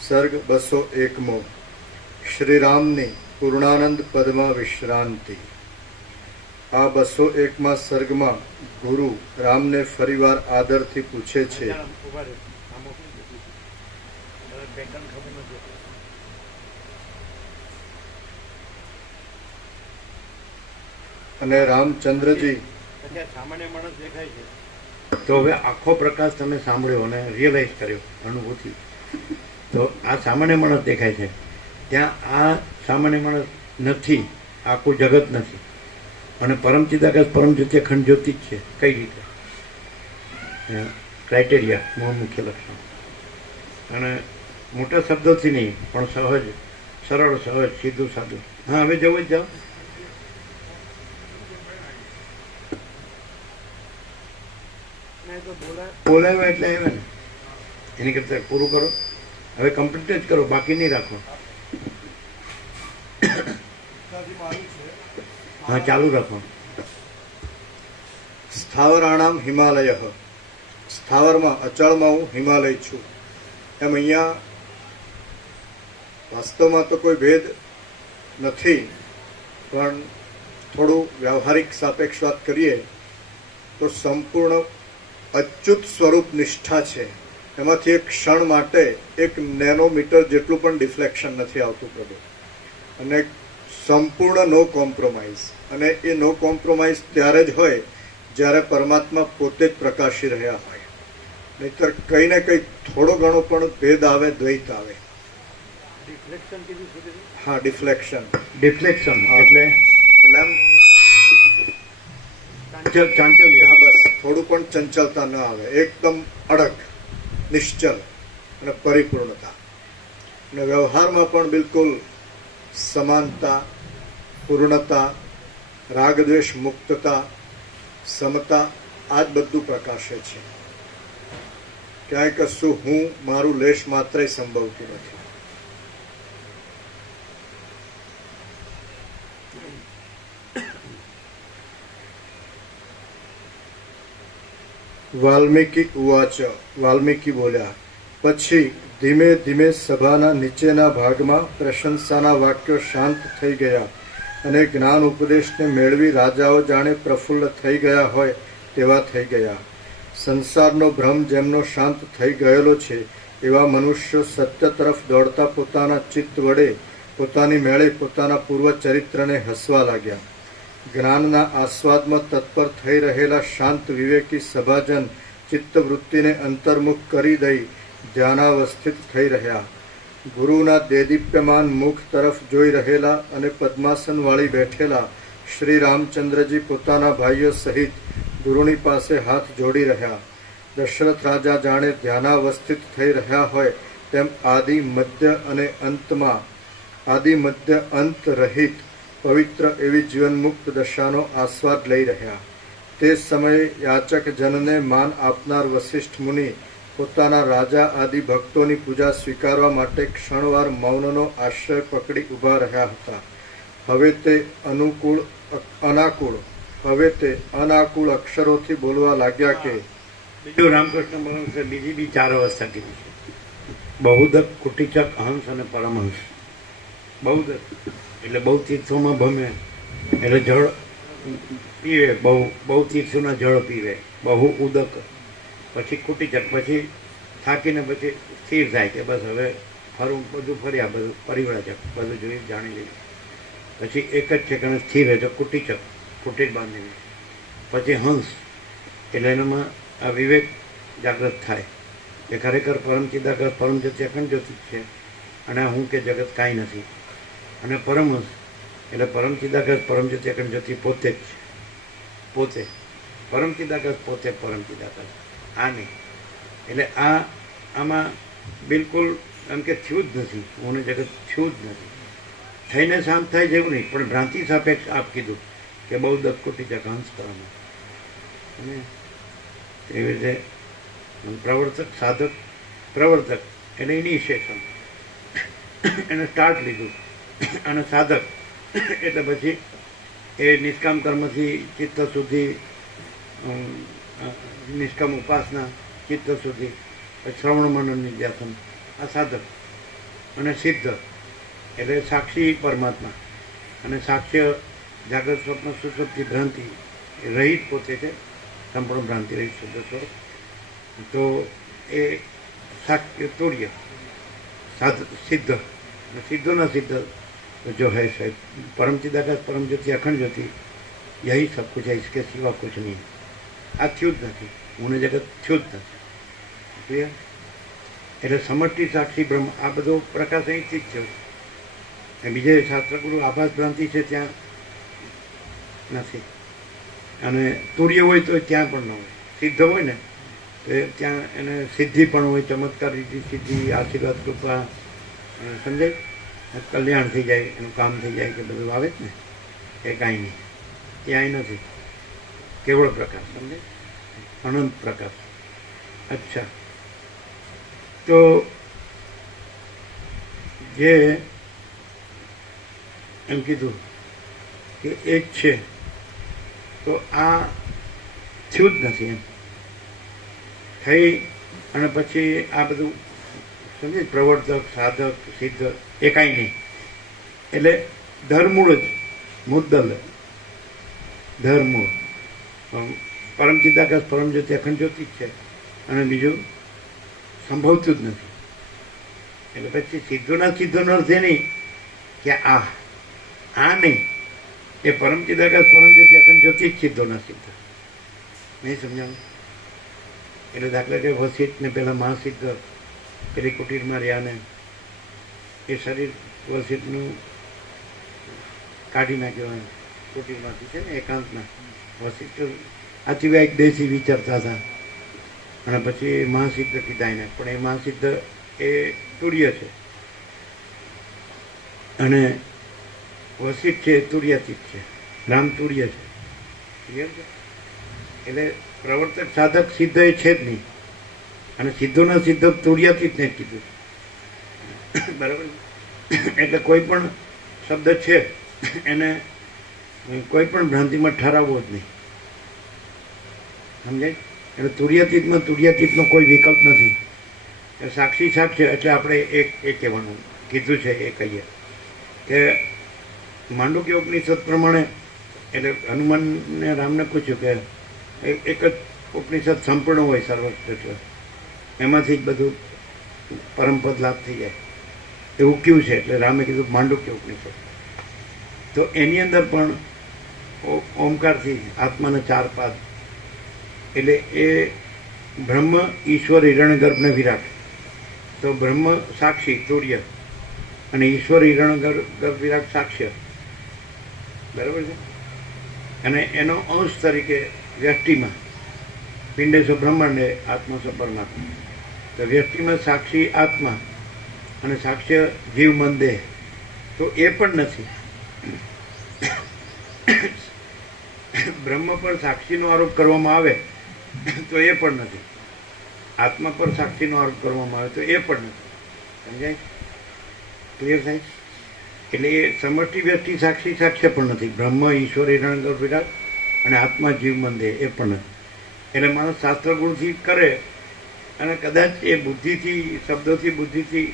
सर्ग 201 श्री राम ने पूर्णानंद पदमा विश्रांति. આ 201માં સર્ગમાં ગુરુ રામને ફરીવાર આદરથી પૂછે છે અને રામચંદ્રજી સામાન્ય માણસ દેખાય છે. તો હવે આખો પ્રકાશ તમે સાંભળ્યો અને રિયલાઇઝ કર્યો અનુભૂતિ. તો આ સામાન્ય માણસ દેખાય છે, ત્યાં આ સામાન્ય માણસ નથી, આખું જગત નથી. અને પરમ ચિદાકાશ પરમ જ્યોતિ અખંડ જ્યોતિ જ છે. કઈ રીતે? ક્રાઇટેરિયા, મુખ્ય લક્ષણ. અને મોટા શબ્દોથી નહીં, પણ સહજ, સરળ, સહજ, સીધું સાદું. હા, હવે જવું જ જાઓ. બોલાવ્યો એટલે આવે ને, એની કરતા પૂરું કરો. હવે કમ્પ્લીટ જ કરો, બાકી નહીં રાખો. હા, ચાલુ રાખો. સ્થાવરાણામ હિમાલય, સ્થાવરમાં અચળમાં હું હિમાલય છું. એમ અહીંયા વાસ્તવમાં તો કોઈ ભેદ નથી, પણ થોડું વ્યવહારિક સાપેક્ષ વાત કરીએ તો સંપૂર્ણ અચ્યુત સ્વરૂપ નિષ્ઠા છે. એમાંથી એક ક્ષણ માટે એક નેનોમીટર જેટલું પણ ડિફ્લેક્શન નથી આવતું પ્રભુ. અને સંપૂર્ણ નો કોમ્પ્રોમાઇઝ. અને એ નો કોમ્પ્રોમાઇઝ ત્યારે જ હોય જ્યારે પરમાત્મા પોતે જ પ્રકાશી રહ્યા હોય. નહીતર કંઈ ને કંઈ થોડો ઘણો પણ ભેદ આવે, દ્વૈત આવે. હા, ડિફ્લેક્શન. ડિફ્લેક્શન એટલે એમ ચાંચલ્ય. હા, બસ થોડું પણ ચંચલતા ન આવે, એકદમ અડગ, નિશ્ચલ અને પરિપૂર્ણતા. અને વ્યવહારમાં પણ બિલકુલ સમાનતા, પૂર્ણતા, રાગદ્વેષ મુક્તતા, સમતા, આ જ બધું પ્રકાશે છે. ક્યાંય કશું હું મારું લેશ માત્ર સંભવતું નથી. વાલ્મીકી ઉવાચ, વાલ્મીકી બોલ્યા. પછી ધીમે ધીમે સભાના નીચેના ભાગમાં પ્રશંસાના વાક્યો શાંત થઈ ગયા અને જ્ઞાન ઉપદેશને મેળવી રાજાઓ જાણે પ્રફુલ્લ થઈ ગયા હોય તેવા થઈ ગયા. સંસારનો ભ્રમ જેમનો શાંત થઈ ગયેલો છે એવા મનુષ્યો સત્ય તરફ દોડતા પોતાના ચિત્ત વડે પોતાની મેળે પોતાના પૂર્વ ચરિત્રને હસવા લાગ્યા. જ્ઞાનના આસ્વાદમાં તત્પર થઈ રહેલા શાંત વિવેકી સભાજન ચિત્તવૃત્તિને અંતર્મુખ કરી દઈ ધ્યાનાવસ્થિત થઈ રહ્યા. ગુરુના દેદીપ્યમાન મુખ તરફ જોઈ રહેલા અને પદ્માસન વાળી બેઠેલા શ્રી રામચંદ્રજી પોતાના ભાઈઓ સહિત ગુરુની પાસે હાથ જોડી રહ્યા. દશરથ રાજા જાણે ધ્યાનાવસ્થિત થઈ રહ્યા હોય તેમ આદિ મધ્ય અને અંતમાં આદિ મધ્ય અંત રહિત પવિત્ર એવી જીવનમુક્ત દશાનો આસ્વાદ લઈ રહ્યા. તે સમયે યાચક જનને માન આપનાર વશિષ્ઠ મુનિ પોતાના રાજા આદિ ભક્તોની પૂજા સ્વીકારવા માટે ક્ષણવાર મૌનનો આશ્રય પકડી ઊભા રહ્યા હતા. હવે તે અનાકુળ અક્ષરોથી બોલવા લાગ્યા કે બીજું રામકૃષ્ણ પરમહંસે બીજી બી 4 અવસ્થા કીધી છે. બહુદક, કુટીચક, હંસ અને પરમહંસ. બહુદક એટલે બહુ તીર્થોમાં ભમે, એટલે જળ પીવે, બહુ તીર્થોના જળ પીવે. બહુ ઉદક, પછી કુટીચક, પછી થાકીને પછી સ્થિર થાય કે બસ હવે ફરું, બધું ફર્યા, બધું પરિવ્રાજક, બધું જોઈ જાણી લઈએ. પછી એક જ ઠેકાણે સ્થિર રહે તો કુટીચક, કુટીર બાંધીને. પછી હંસ એટલે એનામાં આ વિવેક જાગૃત થાય કે ખરેખર પરમ ચિદાકાશ પરમ જ્યોતિ અખંડ જ્યોતિ છે અને હું કે જગત કાંઈ નથી. અને પરમહંસ એટલે પરમ ચિદાકાશ પરમ જ્યોતિ અખંડ જ્યોતિ પોતે જ છે. પોતે પરમ ચિદાકાશ, પોતે પરમ ચિદાકાશ. આ નહીં એટલે આમાં બિલકુલ એમ કે થયું જ નથી, હું જગત થયું જ નથી. થઈને શાંત થાય જેવું નહીં, પણ ભ્રાંતિ સાપેક્ષ આપ કીધું કે બહુ દત્કોટી હંસ કરવાનું. અને એવી રીતે પ્રવર્તક, સાધક, પ્રવર્તક એટલે ઇનિશિએશન, એને સ્ટાર્ટ લીધું. અને સાધક એટલે પછી એ નિષ્કામ કર્મથી ચિત્ત સુધી, નિષ્કામ ઉપાસના ચિત્ત સુધી, શ્રવણ મનન નિધ્યાસન, આ સાધક. અને સિદ્ધ એટલે સાક્ષી પરમાત્મા. અને સાક્ષ્ય જાગૃત સ્વપ્ન સુષુપ્તિ ભ્રાંતિ રહિત પોતે છે, સંપૂર્ણ ભ્રાંતિ રહિત શુદ્ધ સ્વરૂપ. તો એ સાક્ષ્ય તુર્ય સિદ્ધ. સિદ્ધોના સિદ્ધ जो है शायद परम चिदाकाश परम ज्योति अखंड ज्योति यही सब कुछ है, इसके सिवा कुछ नहीं. આ થયું જ નથી, હું જગત થયું જ નથી. ક્લિયર? એટલે સમષ્ટિ સાક્ષી બ્રહ્મ આ બધો પ્રકાશ અહીંથી જ છે. બીજે શાસ્ત્રગુરુ આભાસ ભ્રાંતિ છે ત્યાં નથી. અને તુર્ય હોય તો ત્યાં પણ ન હોય. સિદ્ધ હોય ને તો ત્યાં એને સિદ્ધિ પણ હોય, ચમત્કાર રીતિ સિદ્ધિ, આશીર્વાદ કૃપા, સમજાય, કલ્યાણ થઈ જાય, એનું કામ થઈ જાય કે બધું આવે જ ને. એ કાંઈ નહીં, ત્યાં નથી. કેવળ પ્રકાશ, સમજાય, અનંત પ્રકાશ. અચ્છા, તો જે એમ કીધું કે એક છે, તો આ થયું જ નથી એમ થઈ. અને પછી આ બધું સમજે, પ્રવર્તક, સાધક, સિદ્ધ એ કાંઈ નહીં. એટલે ધરમૂળ જ, મુદ્દલ ધરમૂળ, પરમ ચિદાકાશ પરમ જ્યોતિ અખંડ જ્યોતિ જ છે. અને બીજું સંભવતું જ નથી. એટલે પછી સિદ્ધોના સિદ્ધોનો અર્થ એ નહીં કે આ નહીં, એ પરમ ચિદાકાશ પરમ જ્યોતિ અખંડ જ્યોતિ જ સિદ્ધોના સિદ્ધ. નહીં સમજાવું? એટલે દાખલા કે વસિષ્ઠ ને પેલા મહાસિદ્ધ પેલી કુટીરમાં રહ્યા ને એ શરીર વસિષ્ઠનું કાઢી નાખ્યું કુટીરમાંથી છે ને એકાંતમાં. વસિષ્ઠ આચિવાય દેશી વિચારતા હતા અને પછી મહાસિદ્ધ કીધા એને. પણ એ મહાસિદ્ધ એ તુર્ય છે અને વસિષ્ઠ છે તુર્યાતીત છે. રામ તુર્ય છે. ક્લિયર છે? એટલે પ્રવર્તક, સાધક, સિદ્ધ એ છે જ નહીં. અને સિદ્ધોના સિદ્ધ તુર્યાતીત ને જ કીધું. બરાબર? એટલે કોઈ પણ શબ્દ છે એને કોઈ પણ ભ્રાંતિમાં ઠરાવવો જ નહીં. સમજાય? એટલે તુર્યાતીતમાં તુર્યાતીતનો કોઈ વિકલ્પ નથી. સાક્ષી સાક્ષી એટલે આપણે એ કહેવાનું કીધું છે એ કહીએ કે માંડુક્ય ઉપનિષદ પ્રમાણે. એટલે હનુમાનને રામને પૂછ્યું કે એક જ ઉપનિષદ સંપૂર્ણ હોય સર્વશ્રેષ્ઠ, એમાંથી જ બધું પરમપદ લાભ થઈ જાય એવું કયું છે? એટલે રામે કીધું માંડુક્ય ઉપનિષદ. તો એની અંદર પણ ઓમકારથી આત્માના 4 પાદ, એટલે એ બ્રહ્મ, ઈશ્વર, હિરણ્યગર્ભ ને વિરાટ. તો બ્રહ્મ સાક્ષી તુર્ય અને ઈશ્વર, હિરણ્યગર્ભ, વિરાટ સાક્ષ્ય. બરાબર છે? અને એનો અંશ તરીકે વ્યષ્ટિમાં પિંડેશો બ્રહ્માંડે આત્મા સ પરમાત્મા. તો વ્યષ્ટિમાં સાક્ષી આત્મા અને સાક્ષ્ય જીવ મન દેહ. તો એ પણ નથી. બ્રહ્મ પર સાક્ષીનો આરોપ કરવામાં આવે તો એ પણ નથી. આત્મા પર સાક્ષીનો આરોપ કરવામાં આવે તો એ પણ નથી. સમજાય? ક્લિયર થાય? એટલે એ સમષ્ટિ વ્યક્તિ સાક્ષી સાક્ષ્ય પણ નથી. બ્રહ્મ, ઈશ્વર, હિરણ્યગર્ભ, વિરાટ અને આત્મા જીવ મન દેહ એ પણ નથી. એટલે માણસ શાસ્ત્ર ગુણથી કરે અને કદાચ એ બુદ્ધિથી, શબ્દોથી, બુદ્ધિથી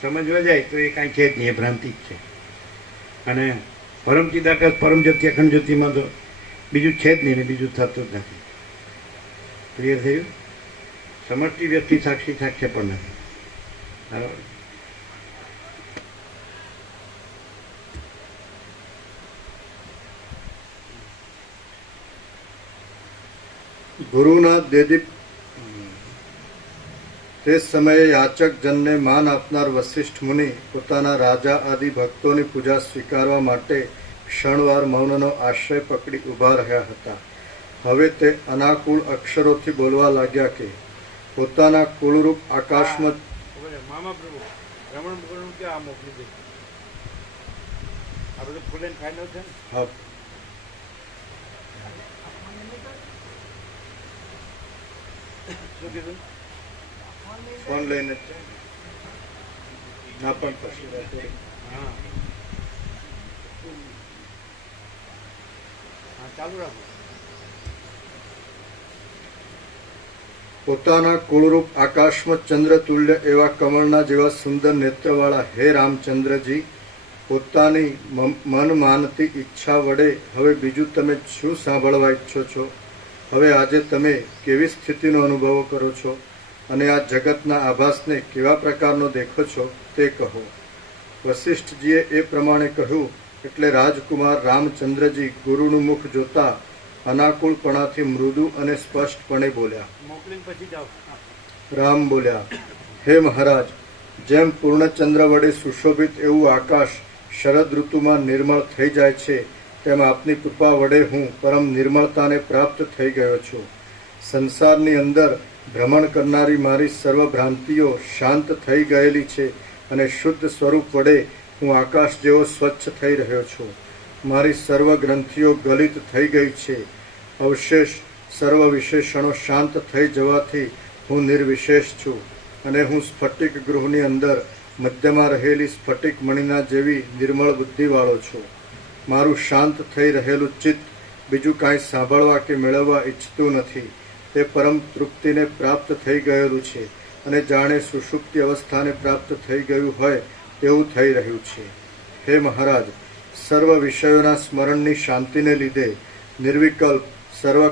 સમજવા જાય તો એ કાંઈ છે જ નહીં, એ ભ્રાંતિ જ છે. અને પરમ ચિદાકાશ પરમ જ્યોતિ અખંડ જ્યોતિમાં તો બીજું છે જ નહીં ને બીજું થતું જ નથી. ક્લિયર થયું? સમષ્ટિ વ્યક્તિ સાક્ષી સાક્ષ્ય પણ નથી. બરાબર? ગુરુના દેદીપ તે સમયે યાચક જનને માન આપનાર વસિષ્ઠ મુનિ પોતાના રાજા આદિ ભક્તોની પૂજા સ્વીકારવા માટે ક્ષણવાર મૌનનો આશ્રય પકડી ઊભા રહ્યા હતા. હવે તે અનાકુળ અક્ષરોથી બોલવા લાગ્યા કે પોતાના કુળરૂપ આકાશમાં મામા પ્રભુ રમણ પ્રભુ કે આ મોકલી દે. આ બધું ફૂલ એન્ડ ફાઇનલ છે ને? હા, શું કીધું? ફોન લઈને ના પણ પછી હા ચાલુ રાખો. પોતાના કુળરૂપ આકાશમાં ચંદ્ર તુલ્ય એવા કમળના જેવા સુંદર નેત્રવાળા હે રામચંદ્રજી, પોતાની મન માનતી ઈચ્છા વડે હવે બીજું તમે શું સાંભળવા ઈચ્છો છો? હવે આજે તમે કેવી સ્થિતિનો અનુભવ કરો છો અને આ જગતના આભાસને કેવા પ્રકારનો દેખો છો તે કહો. વસિષ્ઠજીએ એ પ્રમાણે કહ્યું એટલે રાજકુમાર રામચંદ્રજી ગુરુનું મુખ જોતા અનાકુળપણાથી મૃદુ અને સ્પષ્ટપણે બોલ્યા. મોકલીને પછી જાઓ. રામ બોલ્યા, હે મહારાજ, જેમ પૂર્ણચંદ્ર વડે સુશોભિત એવું આકાશ શરદ ઋતુમાં નિર્મળ થઈ જાય છે, તેમ આપની કૃપા વડે હું પરમ નિર્મળતાને પ્રાપ્ત થઈ ગયો છું. સંસારની અંદર ભ્રમણ કરનારી મારી સર્વ ભ્રાંતિઓ શાંત થઈ ગયેલી છે અને શુદ્ધ સ્વરૂપ વડે હું આકાશ જેવો સ્વચ્છ થઈ રહ્યો છું. મારી સર્વ ગ્રંથિઓ ગલિત થઈ ગઈ છે. અવશેષ સર્વ વિશેષણો શાંત થઈ જવાથી હું નિર્વિશેષ છું અને હું સ્ફટિક ગૃહની અંદર મધ્યમાં રહેલી સ્ફટિક મણિના જેવી નિર્મળ બુદ્ધિવાળો છું. મારું શાંત થઈ રહેલું ચિત્ત બીજું કાંઈ સાંભળવા કે મેળવવા ઈચ્છતું નથી. તે પરમ તૃપ્તિને પ્રાપ્ત થઈ ગયેલું છે અને જાણે સુષુપ્તિ અવસ્થાને પ્રાપ્ત થઈ ગયું હોય તેવું થઈ રહ્યું છે. હે મહારાજ, સર્વ વિષયોના સ્મરણની શાંતિને લીધે નિર્વિકલ્પ, સર્વ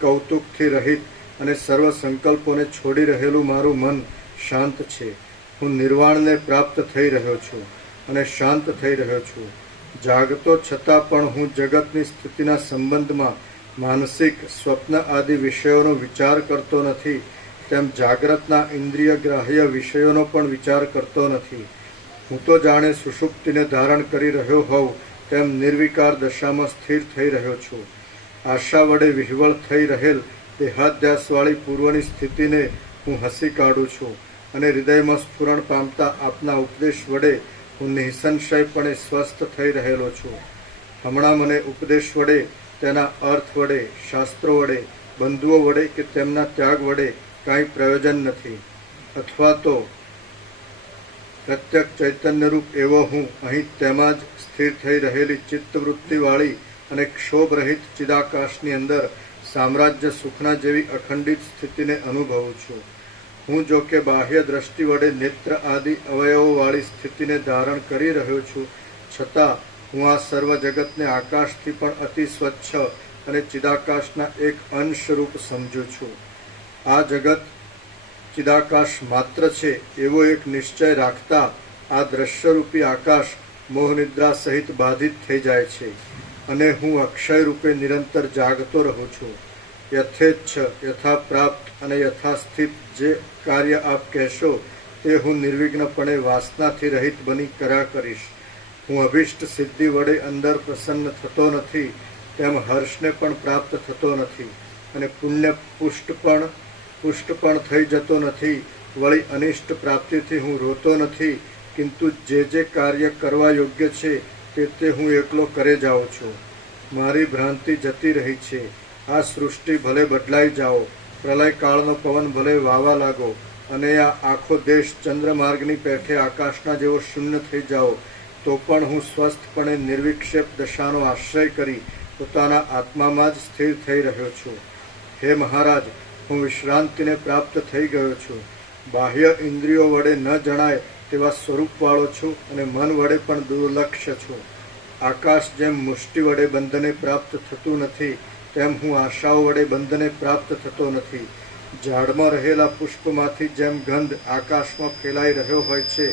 કૌતુકથી રહિત અને સર્વ સંકલ્પોને છોડી રહેલું મારું મન શાંત છે. હું નિર્વાણને પ્રાપ્ત થઈ રહ્યો છું અને શાંત થઈ રહ્યો છું. જાગતો છતાં પણ હું જગતની સ્થિતિના સંબંધમાં માનસિક, સ્વપ્ન આદિ વિષયોનો વિચાર કરતો નથી, તેમ જાગ્રતના ઇન્દ્રિય ગ્રાહ્ય વિષયોનો પણ વિચાર કરતો નથી. હું તો જાણે સુષુપ્તિને ધારણ કરી રહ્યો હોઉં તેમ નિર્વિકાર દશામાં સ્થિર થઈ રહ્યો છું. આશા વડે વિહવળ થઈ રહેલ દેહાધ્યાસવાળી પૂર્વની સ્થિતિને હું હસી કાઢું છું અને હૃદયમાં સ્ફુરણ પામતા આપના ઉપદેશ વડે હું નિઃસંશયપણે સ્વસ્થ થઈ રહેલો છું. હમણાં મને ઉપદેશ વડે, તેના અર્થ વડે, શાસ્ત્રો વડે, બંધુઓ વડે કે તેમના ત્યાગ વડે કાંઈ પ્રયોજન નથી. અથવા તો પ્રત્યક્ષ ચૈતન્યરૂપ એવો હું અહીં તેમાં જ સ્થિર થઈ રહેલી ચિત્તવૃત્તિવાળી અને ક્ષોભરહિત ચિદાકાશની અંદર સામ્રાજ્ય સુખના જેવી અખંડિત સ્થિતિને અનુભવું છું. હું જો કે બાહ્ય દ્રષ્ટિ વડે નેત્ર આદિ અવયવોવાળી સ્થિતિને ધારણ કરી રહ્યો છું, છતાં હું આ સર્વ જગતને આકાશથી પણ અતિ સ્વચ્છ અને ચિદાકાશના એક અંશરૂપ સમજું છું. આ જગત ચિદાકાશ માત્ર છે એવો એક નિશ્ચય રાખતા આ દ્રશ્યરૂપી આકાશ મોહનિદ્રા સહિત બાધિત થઈ જાય છે અને હું અક્ષય રૂપે નિરંતર જાગતો રહું છું. યથેચ્છ, યથા પ્રાપ્ત અને યથાસ્થિત જે કાર્ય આપ કહેશો તે હું નિર્વિઘ્નપણે વાસનાથી રહિત બની કર્યા કરીશ. હું અભિષ્ટ સિદ્ધિ વડે અંદર પ્રસન્ન થતો નથી, તેમ હર્ષને પણ પ્રાપ્ત થતો નથી અને પુણ્ય પુષ્ટ પણ થઈ જતો નથી. વળી અનિષ્ટ પ્રાપ્તિથી હું રોતો નથી, કિંતુ જે કાર્ય કરવા યોગ્ય છે તે હું એકલો કરે જાઉં છું. મારી ભ્રાંતિ જતી રહી છે. આ સૃષ્ટિ ભલે બદલાઈ જાઓ, પ્રલય કાળનો પવન ભલે વાવા લાગો અને આ આખો દેશ ચંદ્રમાર્ગની પેઠે આકાશના જેવો શૂન્ય થઈ જાઓ, તો પણ હું સ્વસ્થપણે નિર્વિક્ષેપ દશાનો આશ્રય કરી પોતાના આત્મામાં જ સ્થિર થઈ રહ્યો છું. હે મહારાજ, હું વિશ્રાંતિને પ્રાપ્ત થઈ ગયો છું. બાહ્ય ઇન્દ્રિયો વડે ન જણાય તેવા સ્વરૂપવાળો છું અને મન વડે પણ દુર્લક્ષ્ય છું. આકાશ જેમ મુષ્ટિ વડે બંધને પ્રાપ્ત થતું નથી, તેમ હું આશાઓ વડે બંધને પ્રાપ્ત થતો નથી. ઝાડમાં રહેલા પુષ્પમાંથી જેમ ગંધ આકાશમાં ફેલાઈ રહ્યો હોય છે,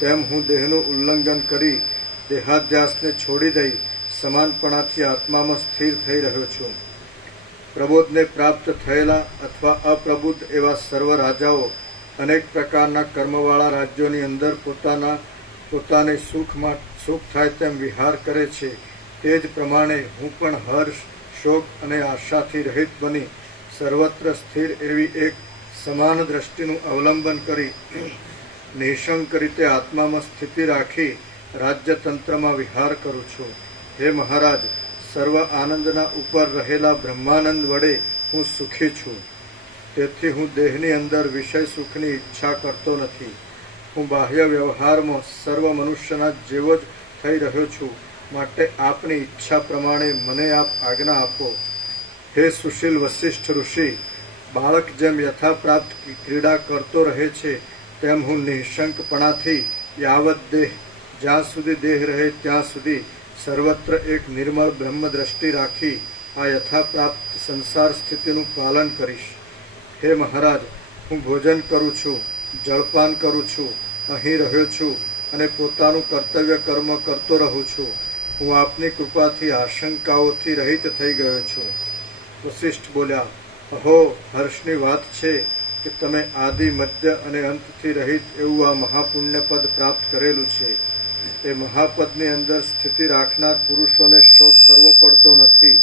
તેમ હું દેહનું ઉલ્લંઘન કરી દેહાધ્યાસને છોડી દઈ સમાનપણાથી આત્મામાં સ્થિર થઈ રહ્યો છું. પ્રબોધને પ્રાપ્ત થયેલા અથવા અપ્રબુદ્ધ એવા સર્વ રાજાઓ અનેક પ્રકારના કર્મવાળા રાજ્યોની અંદર પોતાને સુખ થાય તેમ વિહાર કરે છે. તે જ પ્રમાણે હું પણ હર્ષ, શોક અને આશાથી રહિત બની સર્વત્ર સ્થિર એવી એક સમાન દ્રષ્ટિનું અવલંબન કરી નિઃશંક રીતે આત્મામાં સ્થિતિ રાખી રાજ્યતંત્રમાં વિહાર કરું છું. હે મહારાજ, સર્વ આનંદના ઉપર રહેલા બ્રહ્માનંદ વડે હું સુખી છું. તેથી હું દેહની અંદર વિષય સુખની ઈચ્છા કરતો નથી. હું બાહ્ય વ્યવહારમાં સર્વ મનુષ્યના જેવો જ થઈ રહ્યો છું. માટે આપની ઈચ્છા પ્રમાણે મને આપ આજ્ઞા આપો. હે સુશીલ વશિષ્ઠ ઋષિ, બાળક જેમ યથાપ્રાપ્ત ક્રીડા કરતો રહે છે, તેમ હું નિઃશંકપણાથી યાવત દેહ, જ્યાં સુધી દેહ રહે ત્યાં સુધી સર્વત્ર એક નિર્મળ બ્રહ્મ દ્રષ્ટિ રાખી આ યથાપ્રાપ્ત સંસાર સ્થિતિનું પાલન કરીશ. હે મહારાજ, હું ભોજન કરું છું, જળપાન કરું છું, અહીં રહ્યો છું અને પોતાનું કર્તવ્ય કર્મ કરતો રહું છું. હું આપની કૃપાથી આશંકાઓથી રહિત થઈ ગયો છું. વશિષ્ઠ બોલ્યા, અહો, હર્ષની વાત છે. કે તમે આદિ મધ્ય અને અંતથી રહિત એવું આ મહાપુણ્યપદ પ્રાપ્ત કરેલું છે. એ મહાપદની અંદર સ્થિતિ રાખનાર પુરુષોને શોક કરવો પડતો નથી.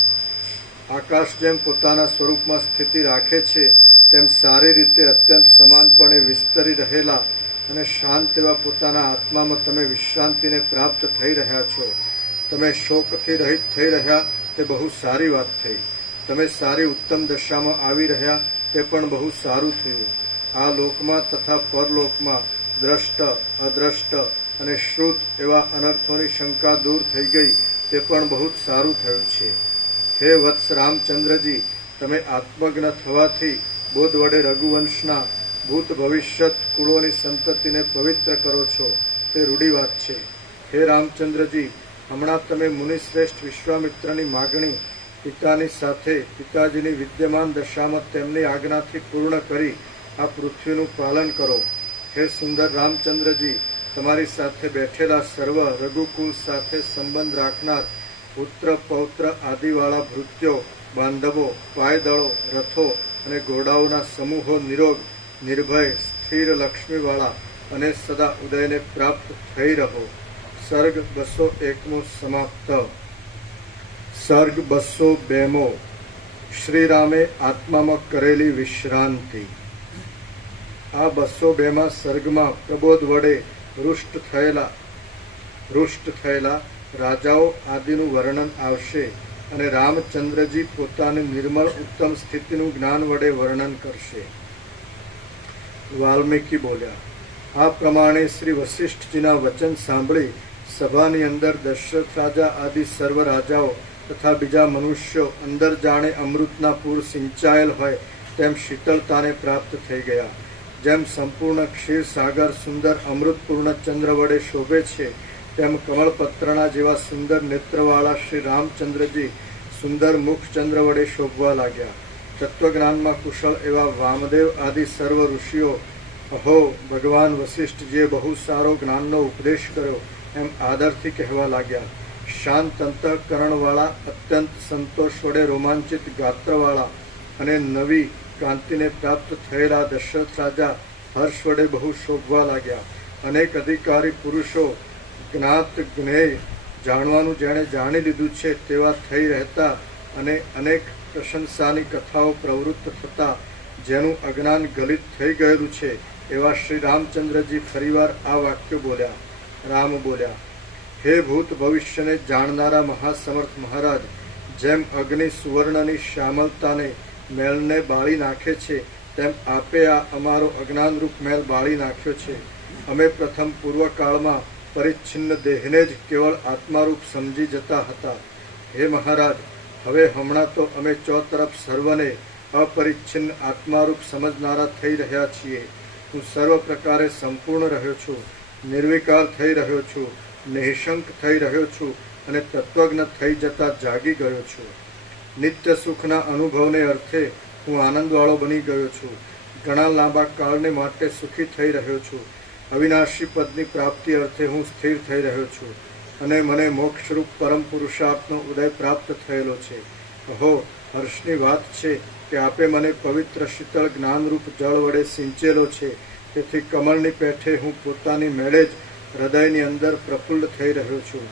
આકાશ જેમ પોતાના સ્વરૂપમાં સ્થિતિ રાખે છે તેમ સારી રીતે અત્યંત સમાનપણે વિસ્તરી રહેલા અને શાંત એવા પોતાના આત્મામાં તમે વિશ્રાંતિને પ્રાપ્ત થઈ રહ્યા છો. તમે શોકથી રહિત થઈ રહ્યા તે બહુ સારી વાત થઈ. તમે સારી ઉત્તમ દશામાં આવી રહ્યા તે પણ બહુ સારું થયું. આ લોકમાં તથા પરલોકમાં દ્રષ્ટ અદ્રષ્ટ અને શ્રુત એવા અનર્થોની શંકા દૂર થઈ ગઈ તે પણ બહુ જ સારું થયું છે. હે વત્સ રામચંદ્રજી, તમે આત્મજ્ઞ થવાથી બોધ વડે રઘુવંશના ભૂત ભવિષ્યત કુળોની સંતતિને પવિત્ર કરો છો તે રૂઢી વાત છે. હે રામચંદ્રજી, હમણાં તમે મુનિશ્રેષ્ઠ વિશ્વામિત્રની માગણી પિતાની સાથે પિતાજીની વિદ્યમાન દશામાં તેમની આજ્ઞાથી પૂર્ણ કરી આ પૃથ્વીનું પાલન કરો. હે સુંદર રામચંદ્રજી, તમારી સાથે બેઠેલા સર્વ રઘુકુળ સાથે સંબંધ રાખનાર પુત્ર પૌત્ર આદિવાળા ભૃત્યો, બાંધવો, પાયદળો, રથો અને ઘોડાઓના સમૂહો નિરોગ, નિર્ભય, સ્થિર લક્ષ્મીવાળા અને સદા ઉદયને પ્રાપ્ત થઈ રહો. સર્ગ 201 સમાપ્ત. સર્ગ 202 શ્રીરામે આત્મામાં કરેલી વિશ્રાંતિ. આ 202માં સર્ગમાં પ્રબોધ વડે રૂષ્ટ થયેલા રાજાઓ આદિનું વર્ણન આવશે અને રામચંદ્રજી પોતાની નિર્મળ ઉત્તમ સ્થિતિનું જ્ઞાન વડે વર્ણન કરશે. વાલ્મીકી બોલ્યા, આ પ્રમાણે શ્રી વશિષ્ઠજીના વચન સાંભળી સભાની અંદર દશરથ રાજા આદિ સર્વ રાજાઓ તથા બીજા મનુષ્યો અંદર જાણે અમૃતના પૂર સિંચાયેલ હોય તેમ શીતળતાને પ્રાપ્ત થઈ ગયા. જેમ સંપૂર્ણ ક્ષીરસાગર સુંદર અમૃતપૂર્ણ ચંદ્ર વડે શોભે છે તેમ કમળપત્રના જેવા સુંદર નેત્રવાળા શ્રી રામચંદ્રજી સુંદર મુખચંદ્ર વડે શોભવા લાગ્યા. તત્વજ્ઞાનમાં કુશળ એવા વામદેવ આદિ સર્વ ઋષિઓ અહો, ભગવાન વશિષ્ઠજીએ બહુ સારો જ્ઞાનનો ઉપદેશ કર્યો એમ આદરથી કહેવા લાગ્યા. શાંત અંતઃકરણવાળા, અત્યંત સંતોષ વડે રોમાંચિત ગાત્રવાળા અને નવી કાંતિને પ્રાપ્ત થયેલા દશરથ રાજા હર્ષ વડે બહુ શોભવા લાગ્યા. અનેક અધિકારી પુરુષો જ્ઞાત જ્ઞેય જાણવાનું જેણે જાણી લીધું છે તેવા થઈ રહેતા અને અનેક પ્રશંસાની કથાઓ પ્રવૃત્ત થતા જેનું અજ્ઞાન ગલિત થઈ ગયેલું છે એવા શ્રી રામચંદ્રજી ફરીવાર આ વાક્યો બોલ્યા. રામ બોલ્યા, હે ભૂત ભવિષ્યને જાણનારા મહાસમર્થ મહારાજ, જેમ અગ્નિ સુવર્ણની શ્યામલતાને મેલને બાળી નાખે છે તેમ આપે આ અમારો અજ્ઞાનરૂપ મેલ બાળી નાખ્યો છે. અમે પ્રથમ પૂર્વકાળમાં પરિચ્છિન્ન દેહને જ કેવળ આત્મારૂપ સમજી જતા હતા. હે મહારાજ, હવે હમણાં તો અમે ચોતરફ સર્વને અપરિચ્છિન્ન આત્મારૂપ સમજનારા થઈ રહ્યા છીએ. હું સર્વ પ્રકારે સંપૂર્ણ રહ્યો છું, નિર્વિકાર થઈ રહ્યો છું, નિઃશંક થઈ રહ્યો છું અને તત્વજ્ઞ થઈ જતા જાગી ગયો છું. નિત્ય સુખના અનુભવને અર્થે હું આનંદવાળો બની ગયો છું. ઘણા લાંબા કાળને માટે સુખી થઈ રહ્યો છું. અવિનાશી પદની પ્રાપ્તિ અર્થે હું સ્થિર થઈ રહ્યો છું અને મને મોક્ષરૂપ પરમ પુરુષાર્થનો ઉદય પ્રાપ્ત થયેલો છે. અહો, હર્ષની વાત છે કે આપે મને પવિત્ર શીતળ જ્ઞાનરૂપ જળ વડે સિંચેલો છે. તેથી કમળની પેઠે હું પોતાની મેળે જ હૃદયની અંદર પ્રફુલ્લ થઈ રહ્યો છું.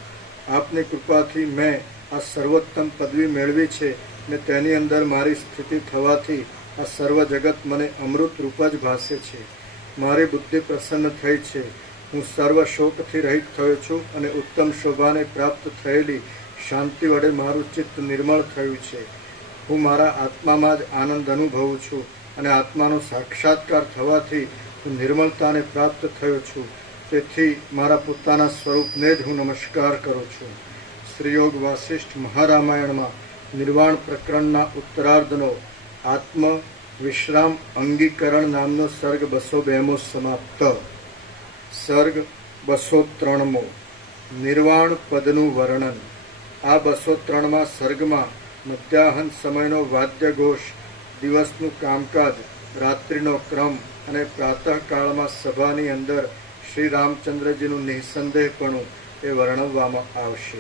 આપની કૃપાથી મેં આ સર્વોત્તમ પદવી મેળવી છે ને તેની અંદર મારી સ્થિતિ થવાથી આ સર્વ જગત મને અમૃત રૂપ જ ભાસે છે. મારી બુદ્ધિ પ્રસન્ન થઈ છે. હું સર્વ શોકથી રહિત થયો છું અને ઉત્તમ શોભાને પ્રાપ્ત થયેલી શાંતિ વડે મારું ચિત્ત નિર્મળ થયું છે. હું મારા આત્મામાં જ આનંદ અનુભવું છું અને આત્માનો સાક્ષાત્કાર થવાથી હું નિર્મળતાને પ્રાપ્ત થયો છું. તેથી મારા પોતાના સ્વરૂપને જ હું નમસ્કાર કરું છું. શ્રીયોગ વાસિષ્ઠ મહારામાયણમાં નિર્વાણ પ્રકરણના ઉત્તરાર્ધનો આત્મ વિશ્રામ અંગીકરણ નામનો સર્ગ 202 સમાપ્ત. સર્ગ 203 નિર્વાણ પદનું વર્ણન. આ 203માં સર્ગમાં મધ્યાહન સમયનો વાદ્યઘોષ, દિવસનું કામકાજ, રાત્રિનો ક્રમ અને પ્રાતઃકાળમાં સભાની અંદર શ્રી રામચંદ્રજીનું નિઃસંદેહપણું એ વર્ણવવામાં આવશે.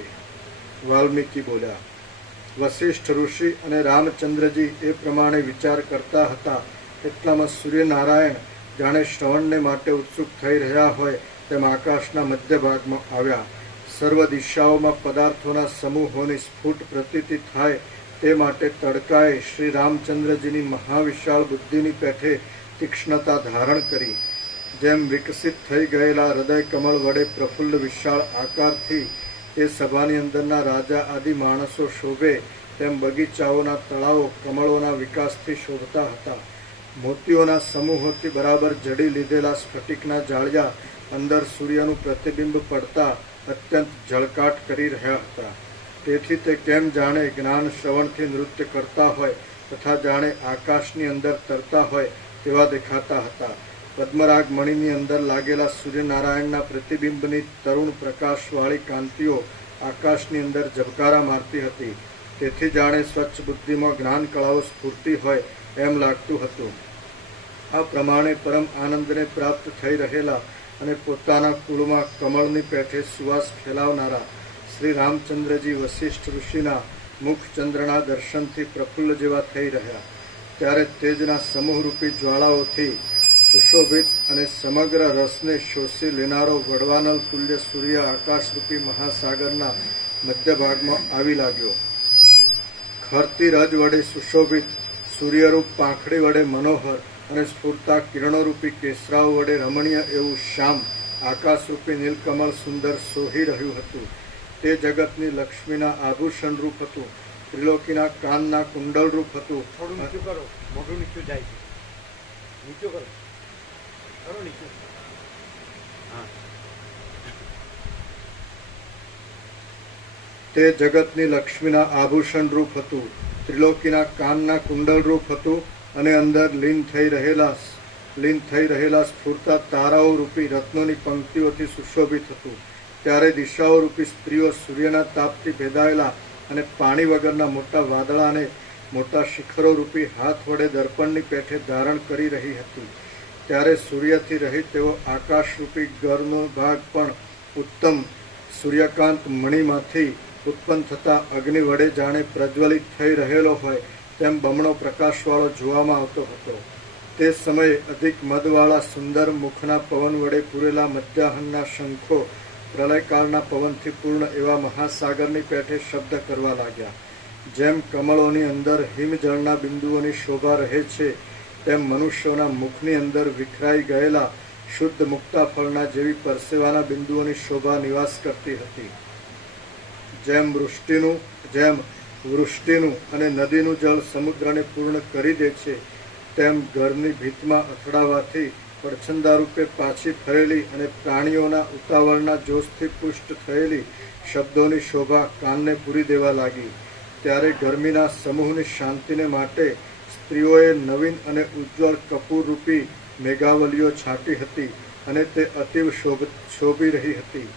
વાલ્મીકી બોલ્યા, વશિષ્ઠ ઋષિ અને રામચંદ્રજી એ પ્રમાણે વિચાર કરતા હતા એટલામાં સૂર્યનારાયણ જાણે શ્રવણને માટે ઉત્સુક થઈ રહ્યા હોય તેમ આકાશના મધ્ય ભાગમાં આવ્યા. સર્વ દિશાઓમાં પદાર્થોના સમૂહોની સ્ફુટ પ્રતીતિ થાય તે માટે તડકાએ શ્રી રામચંદ્રજીની મહાવિશાળ બુદ્ધિની પેઠે તીક્ષ્ણતા ધારણ કરી. જેમ વિકસિત થઈ ગયેલા હૃદય કમળ વડે પ્રફુલ્લ વિશાળ આકારથી એ સભાની અંદરના રાજા આદિ માણસો શોભે તેમ બગીચાઓના તળાવો કમળોના વિકાસથી શોભતા હતા. મોતીઓના સમૂહોથી બરાબર જડી લીધેલા સ્ફટિકના જાળિયા અંદર સૂર્યનું પ્રતિબિંબ પડતા અત્યંત ઝળકાટ કરી રહ્યા હતા. તેથી તે કેમ જાણે જ્ઞાન શ્રવણથી નૃત્ય કરતા હોય તથા જાણે આકાશની અંદર તરતા હોય તેવા દેખાતા હતા. પદ્મરાગ મણિની અંદર લાગેલા સૂર્યનારાયણના પ્રતિબિંબની તરુણ પ્રકાશવાળી કાંતિઓ આકાશની અંદર ઝબકારા મારતી હતી. તેથી જાણે સ્વચ્છ બુદ્ધિમાં જ્ઞાન કળાઓ સ્ફૂર્તિ હોય એમ લાગતું હતું. આ પ્રમાણે પરમ આનંદને પ્રાપ્ત થઈ રહેલા અને પોતાના કુળમાં કમળની પેઠે સુવાસ ફેલાવનારા શ્રી રામચંદ્રજી વશિષ્ઠ ઋષિના મુખચંદ્રના દર્શનથી પ્રફુલ્લ જેવા થઈ રહ્યા. ત્યારે તેજના સમૂહરૂપી જ્વાળાઓથી સુશોભિત અને સમગ્ર રસને શોષી લેનારો વડવાનલ તુલ્ય સૂર્ય આકાશરૂપી મહાસાગરના મધ્ય ભાગમાં આવી લાગ્યો. ખરતી રજ વડે સુશોભિત સૂર્યરૂપ પાંખડી વડે મનોહર અને સ્ફૂર્તા કિરણોરૂપી કેસરાઓ વડે રમણીય એવું શ્યામ આકાશરૂપી નીલકમળ સુંદર સોહી રહ્યું હતું. તે જગતની લક્ષ્મીના આભૂષણ રૂપ હતું. ત્રિલોકીના કાનના કુંડળ રૂપ હતું. થોડું નીચું કરો, મોઢું નીચું જાય છે. નીચું કરો, કરો નીચું. હા. તે જગતની લક્ષ્મીના આભૂષણ રૂપ હતું. ત્રિલોકીના કાનના કુંડળ રૂપ હતું અને અંદર લીન થઈ રહેલા સ્ફૂર્તા તારાઓ રૂપી રત્નોની પંક્તિઓથી સુશોભિત હતું. ત્યારે દિશાઓ રૂપી સ્ત્રીઓ સૂર્યના તાપથી ભેદાયેલા અને પાણી વગરના મોટા વાદળાને મોટા શિખરો રૂપી હાથ વડે દર્પણની પેઠે ધારણ કરી રહી હતી. ત્યારે સૂર્યથી રહિત તેવો આકાશરૂપી ગરનો ભાગ પણ ઉત્તમ સૂર્યકાંત મણિમાંથી ઉત્પન્ન થતા અગ્નિ વડે જાણે પ્રજ્વલિત થઈ રહેલો હોય તેમ બમણો પ્રકાશવાળો જોવામાં આવતો હતો. તે સમયે અધિક મદવાળા સુંદર મુખના પવન વડે પૂરેલા મધ્યાહનના શંખો પ્રલયકાળના પવનથી પૂર્ણ એવા મહાસાગરની પેઠે શબ્દ કરવા લાગ્યા. જેમ કમળોની અંદર હિમજળના બિંદુઓની શોભા રહે છે તેમ મનુષ્યોના મુખની અંદર વિખરાઈ ગયેલા શુદ્ધ મુક્તા ફળના જેવી પરસેવાના બિંદુઓની શોભા નિવાસ કરતી હતી. જેમ વૃષ્ટિનું અને નદીનું જળ સમુદ્રને પૂર્ણ કરી દે છે તેમ ઘરની ભીતમાં અથડાવાથી પડછંદા રૂપે પાછી ફરેલી અને પ્રાણીઓના ઉતાવળના જોશથી પુષ્ટ થયેલી શબ્દોની શોભા કાનને પૂરી દેવા લાગી. ત્યારે ગરમીના સમૂહની શાંતિને માટે સ્ત્રીઓએ નવીન અને ઉજ્જવળ કપૂરરૂપી મેઘાવલીઓ છાંટી હતી અને તે અતિવ શોભી રહી હતી.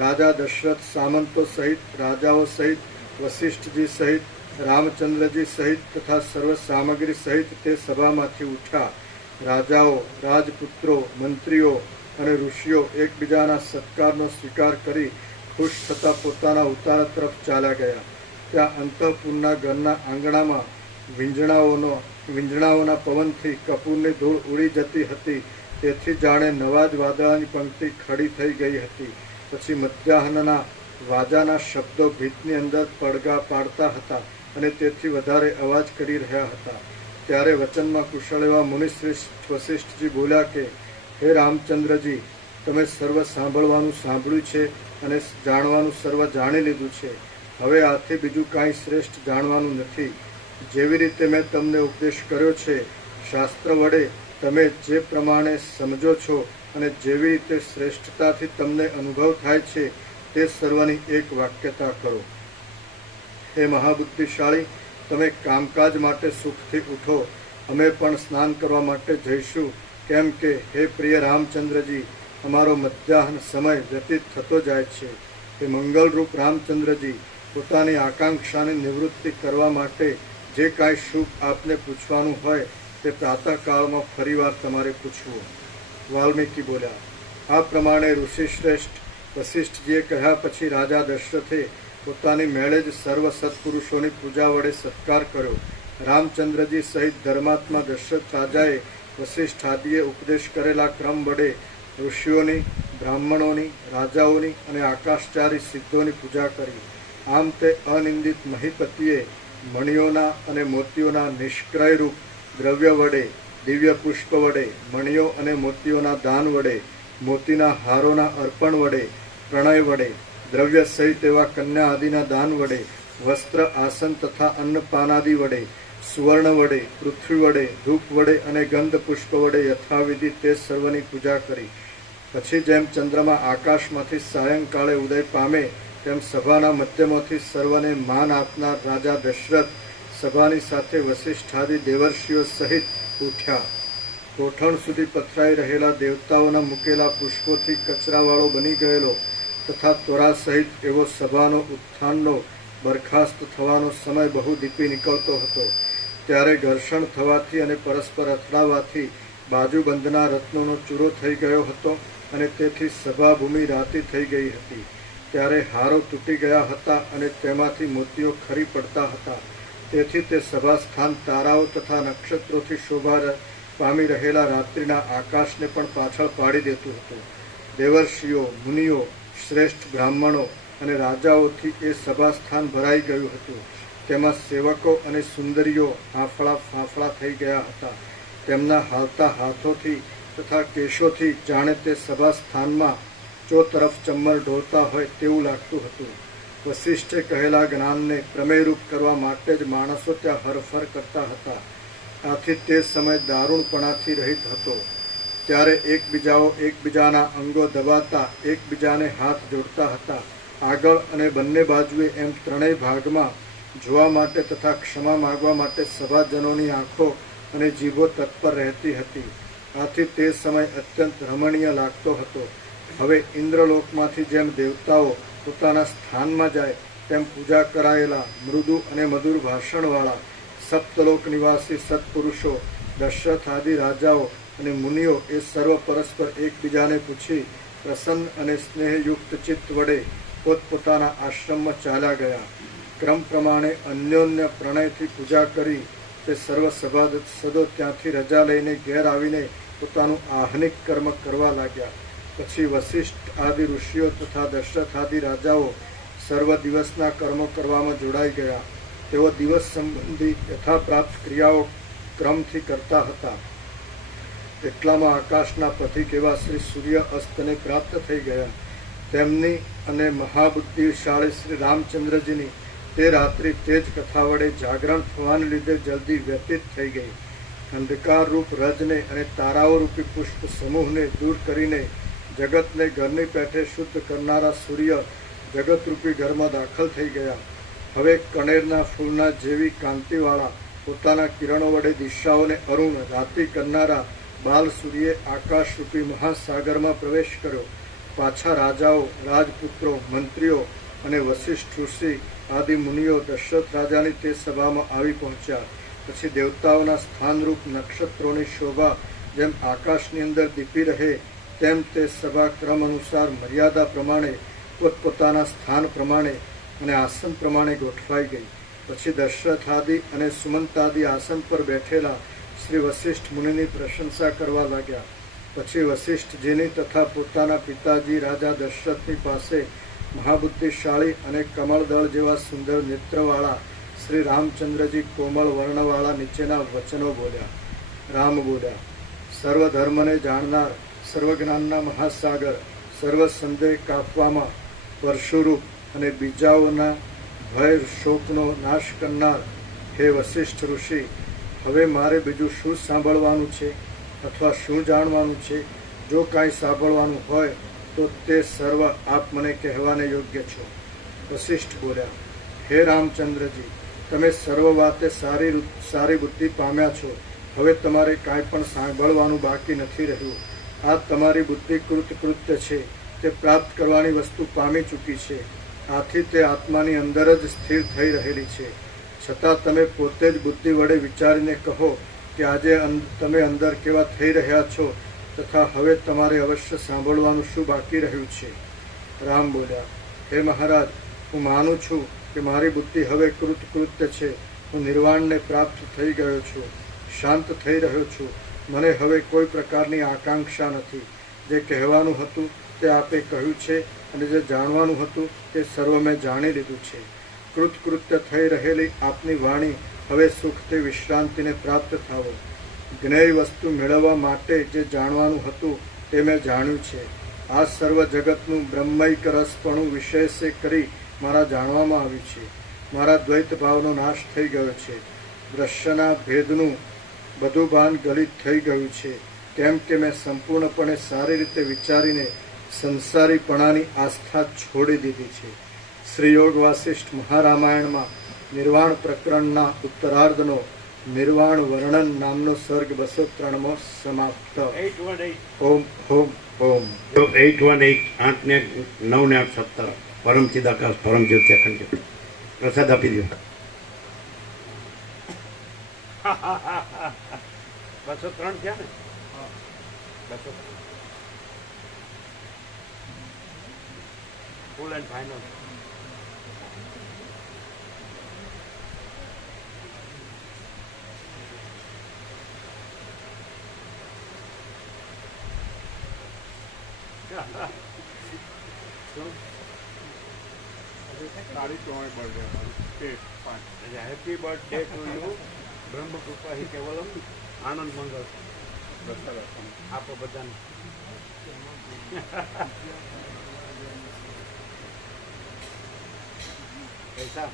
રાજા દશરથ સામંતો સહિત રાજાઓ સહિત વશિષ્ઠજી સહિત રામચંદ્રજી સહિત તથા સર્વ સામગ્રી સહિત તે સભામાંથી ઉઠ્યા. રાજાઓ, રાજપુત્રો, મંત્રીઓ અને ઋષિઓ એકબીજાના સત્કારનો સ્વીકાર કરી ખુશ થતા પોતાના ઉતારા તરફ ચાલ્યા ગયા. ત્યાં અંતઃપુરના ઘરના આંગણામાં વીંજણાઓના પવનથી કપૂરની ધૂળ ઉડી જતી હતી. તેથી જાણે નવા જ વાદળાની પંક્તિ ખડી થઈ ગઈ હતી. પછી મધ્યાહનના વાજાના શબ્દો ભીતની અંદર પડઘા પાડતા હતા અને તેથી વધારે અવાજ કરી રહ્યા હતા. ત્યારે વચનમાં કુશળ એવા મુનિશ્રેષ્ઠ વશિષ્ઠજી બોલ્યા કે હે રામચંદ્રજી, તમે સર્વ સાંભળવાનું સાંભળ્યું છે અને જાણવાનું સર્વ જાણી લીધું છે. હવે આથી બીજું કાંઈ શ્રેષ્ઠ જાણવાનું નથી. જેવી રીતે મેં તમને ઉપદેશ કર્યો છે, શાસ્ત્ર વડે તમે જે પ્રમાણે સમજો છો અને જેવી રીતે શ્રેષ્ઠતાથી તમને અનુભવ થાય છે તે સર્વની એક વાક્યતા કરો. હે મહાબુદ્ધિશાળી, તમે કામકાજ માટે સુખથી ઉઠો. અમે પણ સ્નાન કરવા માટે જઈશું. કેમ કે હે પ્રિય રામચંદ્રજી, અમારો મધ્યાહન સમય વ્યતીત થતો જાય છે. હે મંગલરૂપ રામચંદ્રજી, પોતાની આકાંક્ષાની નિવૃત્તિ કરવા માટે જે કાંઈ શુભ આપને પૂછવાનું હોય તે પ્રાતઃકાળમાં ફરીવાર તમારે પૂછવું. વાલ્મીકી બોલ્યા. આ પ્રમાણે ઋષિશ્રેષ્ઠ વશિષ્ઠજીએ કહ્યા પછી રાજા દશરથે પોતાની મેળે જ સર્વ સત્પુરુષોની પૂજા વડે સત્કાર કર્યો. રામચંદ્રજી સહિત ધર્માત્મા દશરથ રાજાએ વશિષ્ઠ આદિએ ઉપદેશ કરેલા ક્રમ વડે ઋષિઓની, બ્રાહ્મણોની, રાજાઓની અને આકાશચારી સિદ્ધોની પૂજા કરી. આમ તે અનિંદિત મહીપતિએ મણિઓના અને મોતીઓના નિષ્ક્રય રૂપ દ્રવ્ય વડે, દિવ્ય પુષ્પ વડે, મણિઓ અને મોતીઓના દાન વડે, મોતીના હારોના અર્પણ વડે, પ્રણય વડે, દ્રવ્ય સહિત એવા કન્યા આદિના દાન વડે, વસ્ત્ર, આસન તથા અન્નપાનાદિ વડે, સુવર્ણ વડે, પૃથ્વી વડે, ધૂપ વડે અને ગંધ પુષ્પ વડે યથાવિધિ તે સર્વની પૂજા કરી. પછી જેમ ચંદ્રમા આકાશમાંથી સાયંકાળે ઉદય પામે તેમ સભાના મધ્યમાંથી સર્વને માન આપનાર રાજા દશરથ સભાની સાથે વશિષ્ઠાદિ દેવર્ષિઓ સહિત ઉઠ્યા. ગોઠણ સુધી પથરાઈ રહેલા દેવતાઓના મૂકેલા પુષ્પોથી કચરાવાળો બની ગયેલો તથા ત્વરા સહિત એવો સભાનો ઉત્થાનનો બરખાસ્ત થવાનો સમય બહુ દીપી નીકળતો હતો. ત્યારે ઘર્ષણ થવાથી અને પરસ્પર અથડાવાથી બાજુબંધના રત્નોનો ચૂરો થઈ ગયો હતો અને તેથી સભાભૂમિ રાતી થઈ ગઈ હતી. ત્યારે હારો તૂટી ગયા હતા અને તેમાંથી મોતીઓ ખરી પડતા હતા. તેથી તે સભાસ્થાન તારાઓ તથા નક્ષત્રોથી શોભા પામી રહેલા રાત્રિના આકાશને પણ પાછળ પાડી દેતું હતું. દેવર્ષિઓ, મુનિઓ, શ્રેષ્ઠ બ્રાહ્મણો અને રાજાઓથી એ સભાસ્થાન ભરાઈ ગયું હતું. તેમાં સેવકો અને સુંદરીઓ હાંફળા ફાંફળા થઈ ગયા હતા. તેમના હાલતા હાથોથી તથા કેશોથી જાણે તે સભાસ્થાનમાં ચોતરફ ચમ્મર ઢોળતા હોય તેવું લાગતું હતું. વશિષ્ઠે કહેલા જ્ઞાનને પ્રમેયરૂપ કરવા માટે જ માણસો ત્યાં હરફર કરતા હતા. આથી તે સમય દારૂણપણાથી રહિત હતો. ત્યારે એકબીજાઓ એકબીજાના અંગો દબાતા એકબીજાને હાથ જોડતા હતા. આગળ અને બંને બાજુએ એમ ત્રણેય ભાગમાં જોવા માટે તથા ક્ષમા માગવા માટે સભાજનોની આંખો અને જીભો તત્પર રહેતી હતી. આથી તે સમય અત્યંત રમણીય લાગતો હતો. હવે ઇન્દ્રલોકમાંથી જેમ દેવતાઓ પોતાના સ્થાનમાં જાય તેમ પૂજા કરાયેલા મૃદુ અને મધુર ભાષણવાળા સપ્તલોક નિવાસી સત્પુરુષો, દશરથ આદિ રાજાઓ અને મુનિઓ એ સર્વ પરસ્પર એકબીજાને પૂછી પ્રસન્ન અને સ્નેહયુક્ત ચિત્ત વડે પોતપોતાના આશ્રમમાં ચાલ્યા ગયા. ક્રમ પ્રમાણે અન્યોન્ય પ્રણયથી પૂજા કરી તે સર્વ સભાસદો ત્યાંથી રજા લઈને ઘેર આવીને પોતાનું આહનિક કર્મ કરવા લાગ્યા. પછી વશિષ્ઠ આદિ ઋષિઓ તથા દશરથ આદિ રાજાઓ સર્વ દિવસના કર્મો કરવામાં જોડાઈ ગયા. તેઓ દિવસ સંબંધી યથાપ્રાપ્ત ક્રિયાઓ ક્રમથી કરતા હતા. એટલામાં આકાશના પથિક એવા શ્રી સૂર્ય અસ્તને પ્રાપ્ત થઈ ગયા. તેમની અને મહાબુદ્ધિશાળી શ્રી રામચંદ્રજીની તે રાત્રિ તેજ કથા વડે જાગરણ થવાને લીધે જલ્દી વ્યતીત થઈ ગઈ. અંધકાર રૂપ રજને અને તારાઓ રૂપી પુષ્પ સમૂહને દૂર કરીને જગતને ઘરની પેઠે શુદ્ધ કરનારા સૂર્ય જગતરૂપી ઘરમાં દાખલ થઈ ગયા. હવે કણેરના ફૂલના જેવી કાંતિવાળા પોતાના કિરણો વડે દિશાઓને અરુણ રાતી કરનારા બાલ સૂર્યે આકાશરૂપી મહાસાગરમાં પ્રવેશ કર્યો. પાછા રાજાઓ, રાજપુત્રો, મંત્રીઓ અને વશિષ્ઠ ઋષિ આદિ મુનિઓ દશરથ રાજાની તે સભામાં આવી પહોંચ્યા. પછી દેવતાઓના સ્થાનરૂપ નક્ષત્રોની શોભા જેમ આકાશની અંદર દીપી રહે તેમ તે સભા ક્રમ અનુસાર મર્યાદા પ્રમાણે પોતપોતાના સ્થાન પ્રમાણે અને આસન પ્રમાણે ગોઠવાઈ ગઈ. પછી દશરથ આદિ અને સુમંતાદિ આસન પર બેઠેલા શ્રી વશિષ્ઠ મુનિની પ્રશંસા કરવા લાગ્યા. પછી વશિષ્ઠજીની તથા પોતાના પિતાજી રાજા દશરથની પાસે મહાબુદ્ધિશાળી અને કમળદળ જેવા સુંદર નેત્રવાળા શ્રી રામચંદ્રજી કોમળ વર્ણવાળા નીચેના વચનો બોલ્યા. રામ બોલ્યા, સર્વ ધર્મને જાણનાર, સર્વજ્ઞાનના મહાસાગર, સર્વ સંદેહ કાપવામાં પરશુરૂપ અને બીજાઓના ભય શોકનો નાશ કરનાર હે વશિષ્ઠ ઋષિ, હવે મારે બીજું શું સાંભળવાનું છે અથવા શું જાણવાનું છે? જો કાંઈ સાંભળવાનું હોય તો તે સર્વ આપ મને કહેવાને યોગ્ય છો. વશિષ્ઠ બોલ્યા, હે રામચંદ્રજી, તમે સર્વ વાતે સારી બુદ્ધિ પામ્યા છો. હવે તમારે કાંઈ પણ સાંભળવાનું બાકી નથી રહ્યું. આ તમારી બુદ્ધિકૃત કૃત્ય છે. તે પ્રાપ્ત કરવાની વસ્તુ પામી ચૂકી છે. આથી તે આત્માની અંદર જ સ્થિર થઈ રહેલી છે. છતાં તમે પોતે જ બુદ્ધિ વડે વિચારીને કહો કે આજે તમે અંદર કેવા થઈ રહ્યા છો તથા હવે તમારે અવશ્ય સાંભળવાનું શું બાકી રહ્યું છે. રામ બોલ્યા, હે મહારાજ, હું માનું છું કે મારી બુદ્ધિ હવે કૃતકૃત્ય છે હું નિર્વાણને પ્રાપ્ત થઈ ગયો છું, શાંત થઈ રહ્યો છું. મને હવે કોઈ પ્રકારની આકાંક્ષા નથી. જે કહેવાનું હતું તે આપે કહ્યું છે, અને જે જાણવાનું હતું તે સર્વ મેં જાણી લીધું છે. કૃતકૃત્ય થઈ રહેલી આપની વાણી હવે સુખથી વિશ્રાંતિને પ્રાપ્ત થાવો. જ્ઞેય વસ્તુ મેળવવા માટે જે જાણવાનું હતું તે મેં જાણ્યું છે. આ સર્વ જગતનું બ્રહ્મૈક રસપણું વિશેષે કરી મારા જાણવામાં આવ્યું છે. મારા દ્વૈત ભાવનો નાશ થઈ ગયો છે. દ્રશ્યના ભેદનું બધું ભાન ગલિત થઈ ગયું છે, કેમ કે મેં સંપૂર્ણપણે સારી રીતે વિચારીને સંસારીપણાની આસ્થા છોડી દીધી છે. શ્રી યોગ વાસિષ્ઠ મહારામાયણમાં નિર્વાણ પ્રકરણના ઉત્તરાર્ધનો નિર્વાણ વર્ણન નામનો સર્ગ 203 સમાપ્ત. ઓમ ઓમ ઓમ. 818 8 ને 9 ને 8 17 પરમ ચિદાકાશ પરમ જ્યોતિ અખંડ જ્યોતિ. પ્રસાદ આપી દો. 203 થયા ને? 203 ફૂલ એન્ડ ફાઇનલ. તારીખ પ્રમાણે birthday 5. Happy birthday to you. બ્રહ્મ કૃપા હિ કેવલમ. આનંદ મંગળ પ્રસાદ આપવાનો. આપો બધાને. ऐसा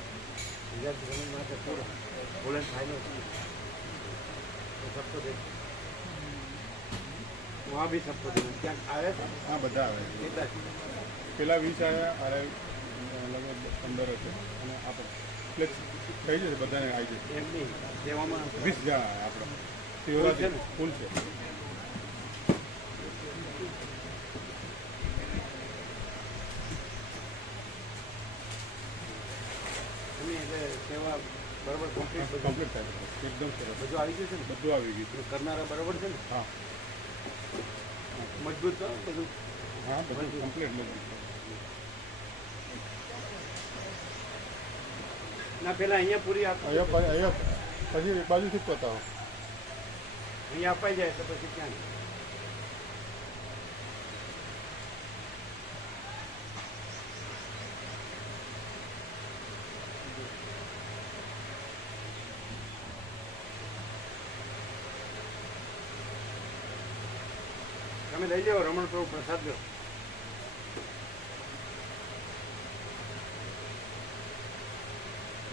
जमीन में से पूरा फुल एंड फाइनल तो सबको देख वहाँ भी सबको देख क्या आया था. હા બધા આવે છે. कितना પેલા 20 આવ્યા, અરે લગભગ 15 હશે, અને આપણે ફ્લેક્સ થઈ જશે, બધાને આવી જશે. એમ નહીં સેવામાં 20 જણા આપણે ફૂલ છે ને? ફૂલ છે. એટલે સેવા બરાબર કમ્પ્લીટ કમ્પ્લીટ થાય છે એકદમ સરસ. બધું આવી ગયું છે ને? બધું આવી ગયું છે. કરનારા બરાબર છે ને? હા મજબૂત તો બધું. હા બધું કમ્પ્લીટ બધું. ના પેલા અહીંયા પૂરી અહીંયા પછી એક બાજુથી જ પતાવો. અહીંયા અપાઈ જાય તો પછી ક્યાં? તમે લઈ જાઓ રમણ પ્રભુ પ્રસાદ લો.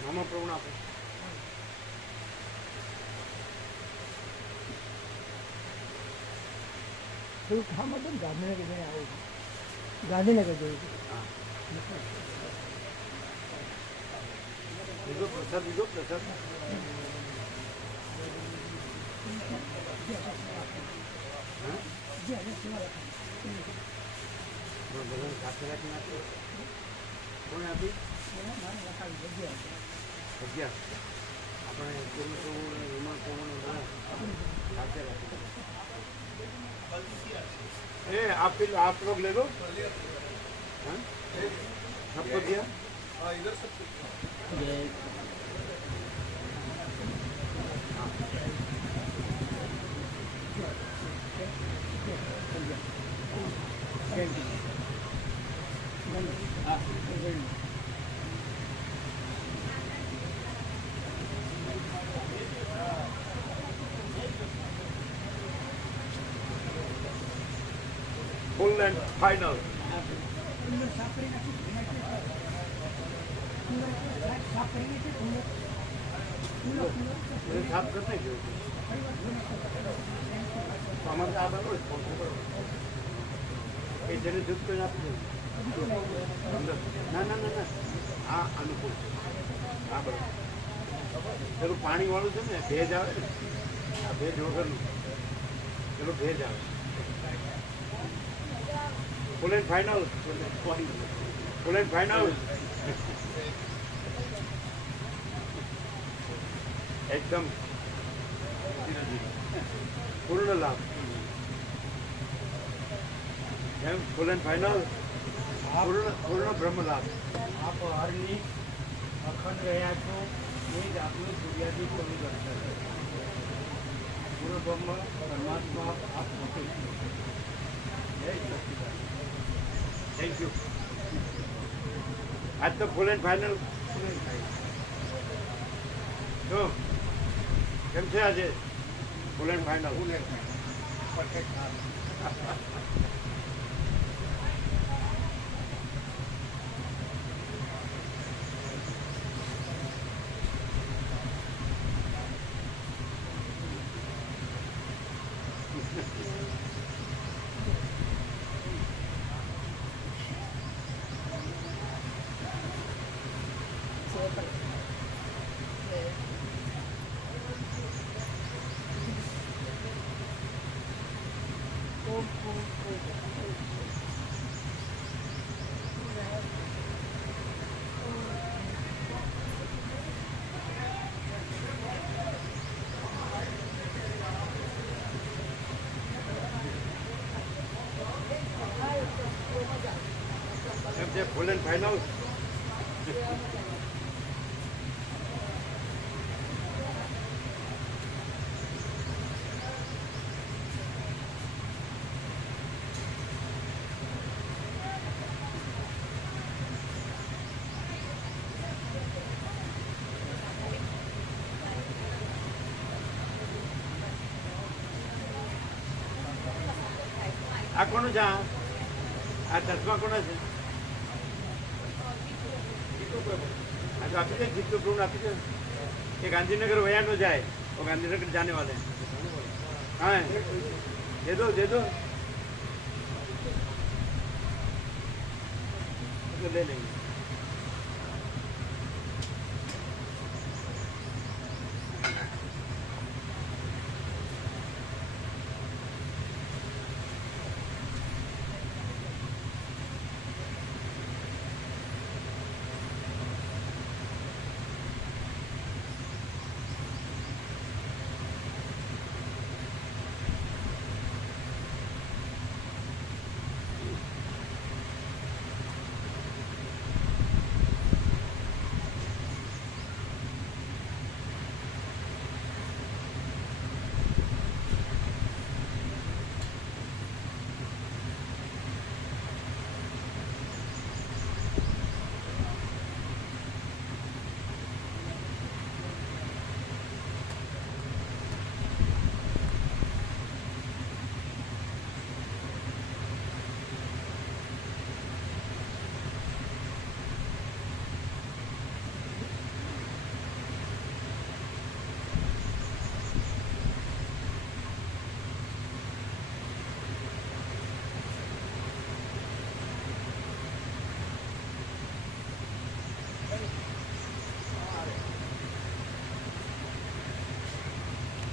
મામા પ્રભુ આપો. થોડું કામ હતું ને ગાંધીનગર જઈને આવું છું. ગાંધીનગર જવું છું. લીધો પ્રસાદ લીધો પ્રસાદ. બધાને સાથે રાખીને આપી. કોને આપી? જગ્યા આપણે પૂર્ણ પ્રભુ વિમાન પ્રભુને બધા સાથે રાખી. आप फिर आप लोग ले लो. हाँ? सबको दिया. Full and final. साफ करने की हमारे आप जने दूध को आप ना ना ना ना हाँ अनुकूल हाँ बराबर. પેલું પાણી વાળું છે ને ભેજ આવે ને આ ભેજ વગરનું પેલું ભેજ આવે. Full and final. Full and final. एकदम पूर्ण लाभ. फुल एंड फाइनल पूर्ण ब्रह्म लाभ. આપ હરની અખંડ રહ્યા છો, એ જ આપણું સૂર્યાથી શરૂ કરતા છે. પૂર્વ બ્રહ્મ પરમાત્મા આપ પોતે છો. જય સચિદાનંદ. Thank you. આજ તો ફૂલ એન્ડ ફાઇનલ. તો કેમ છે આજે full and final? Full and final perfect. કેમ છે ફૂલ એન્ડ ફાઇનલ? આ કોનું છે? આ ચશ્મા કોના છે? આ તો આપી દે, જીતુ પ્રભુ આપી દે. ये गांधीनगर वया न जाए, वो गांधीनगर जाने वाले हैं. हाँ दे दो तो ले लेंगे.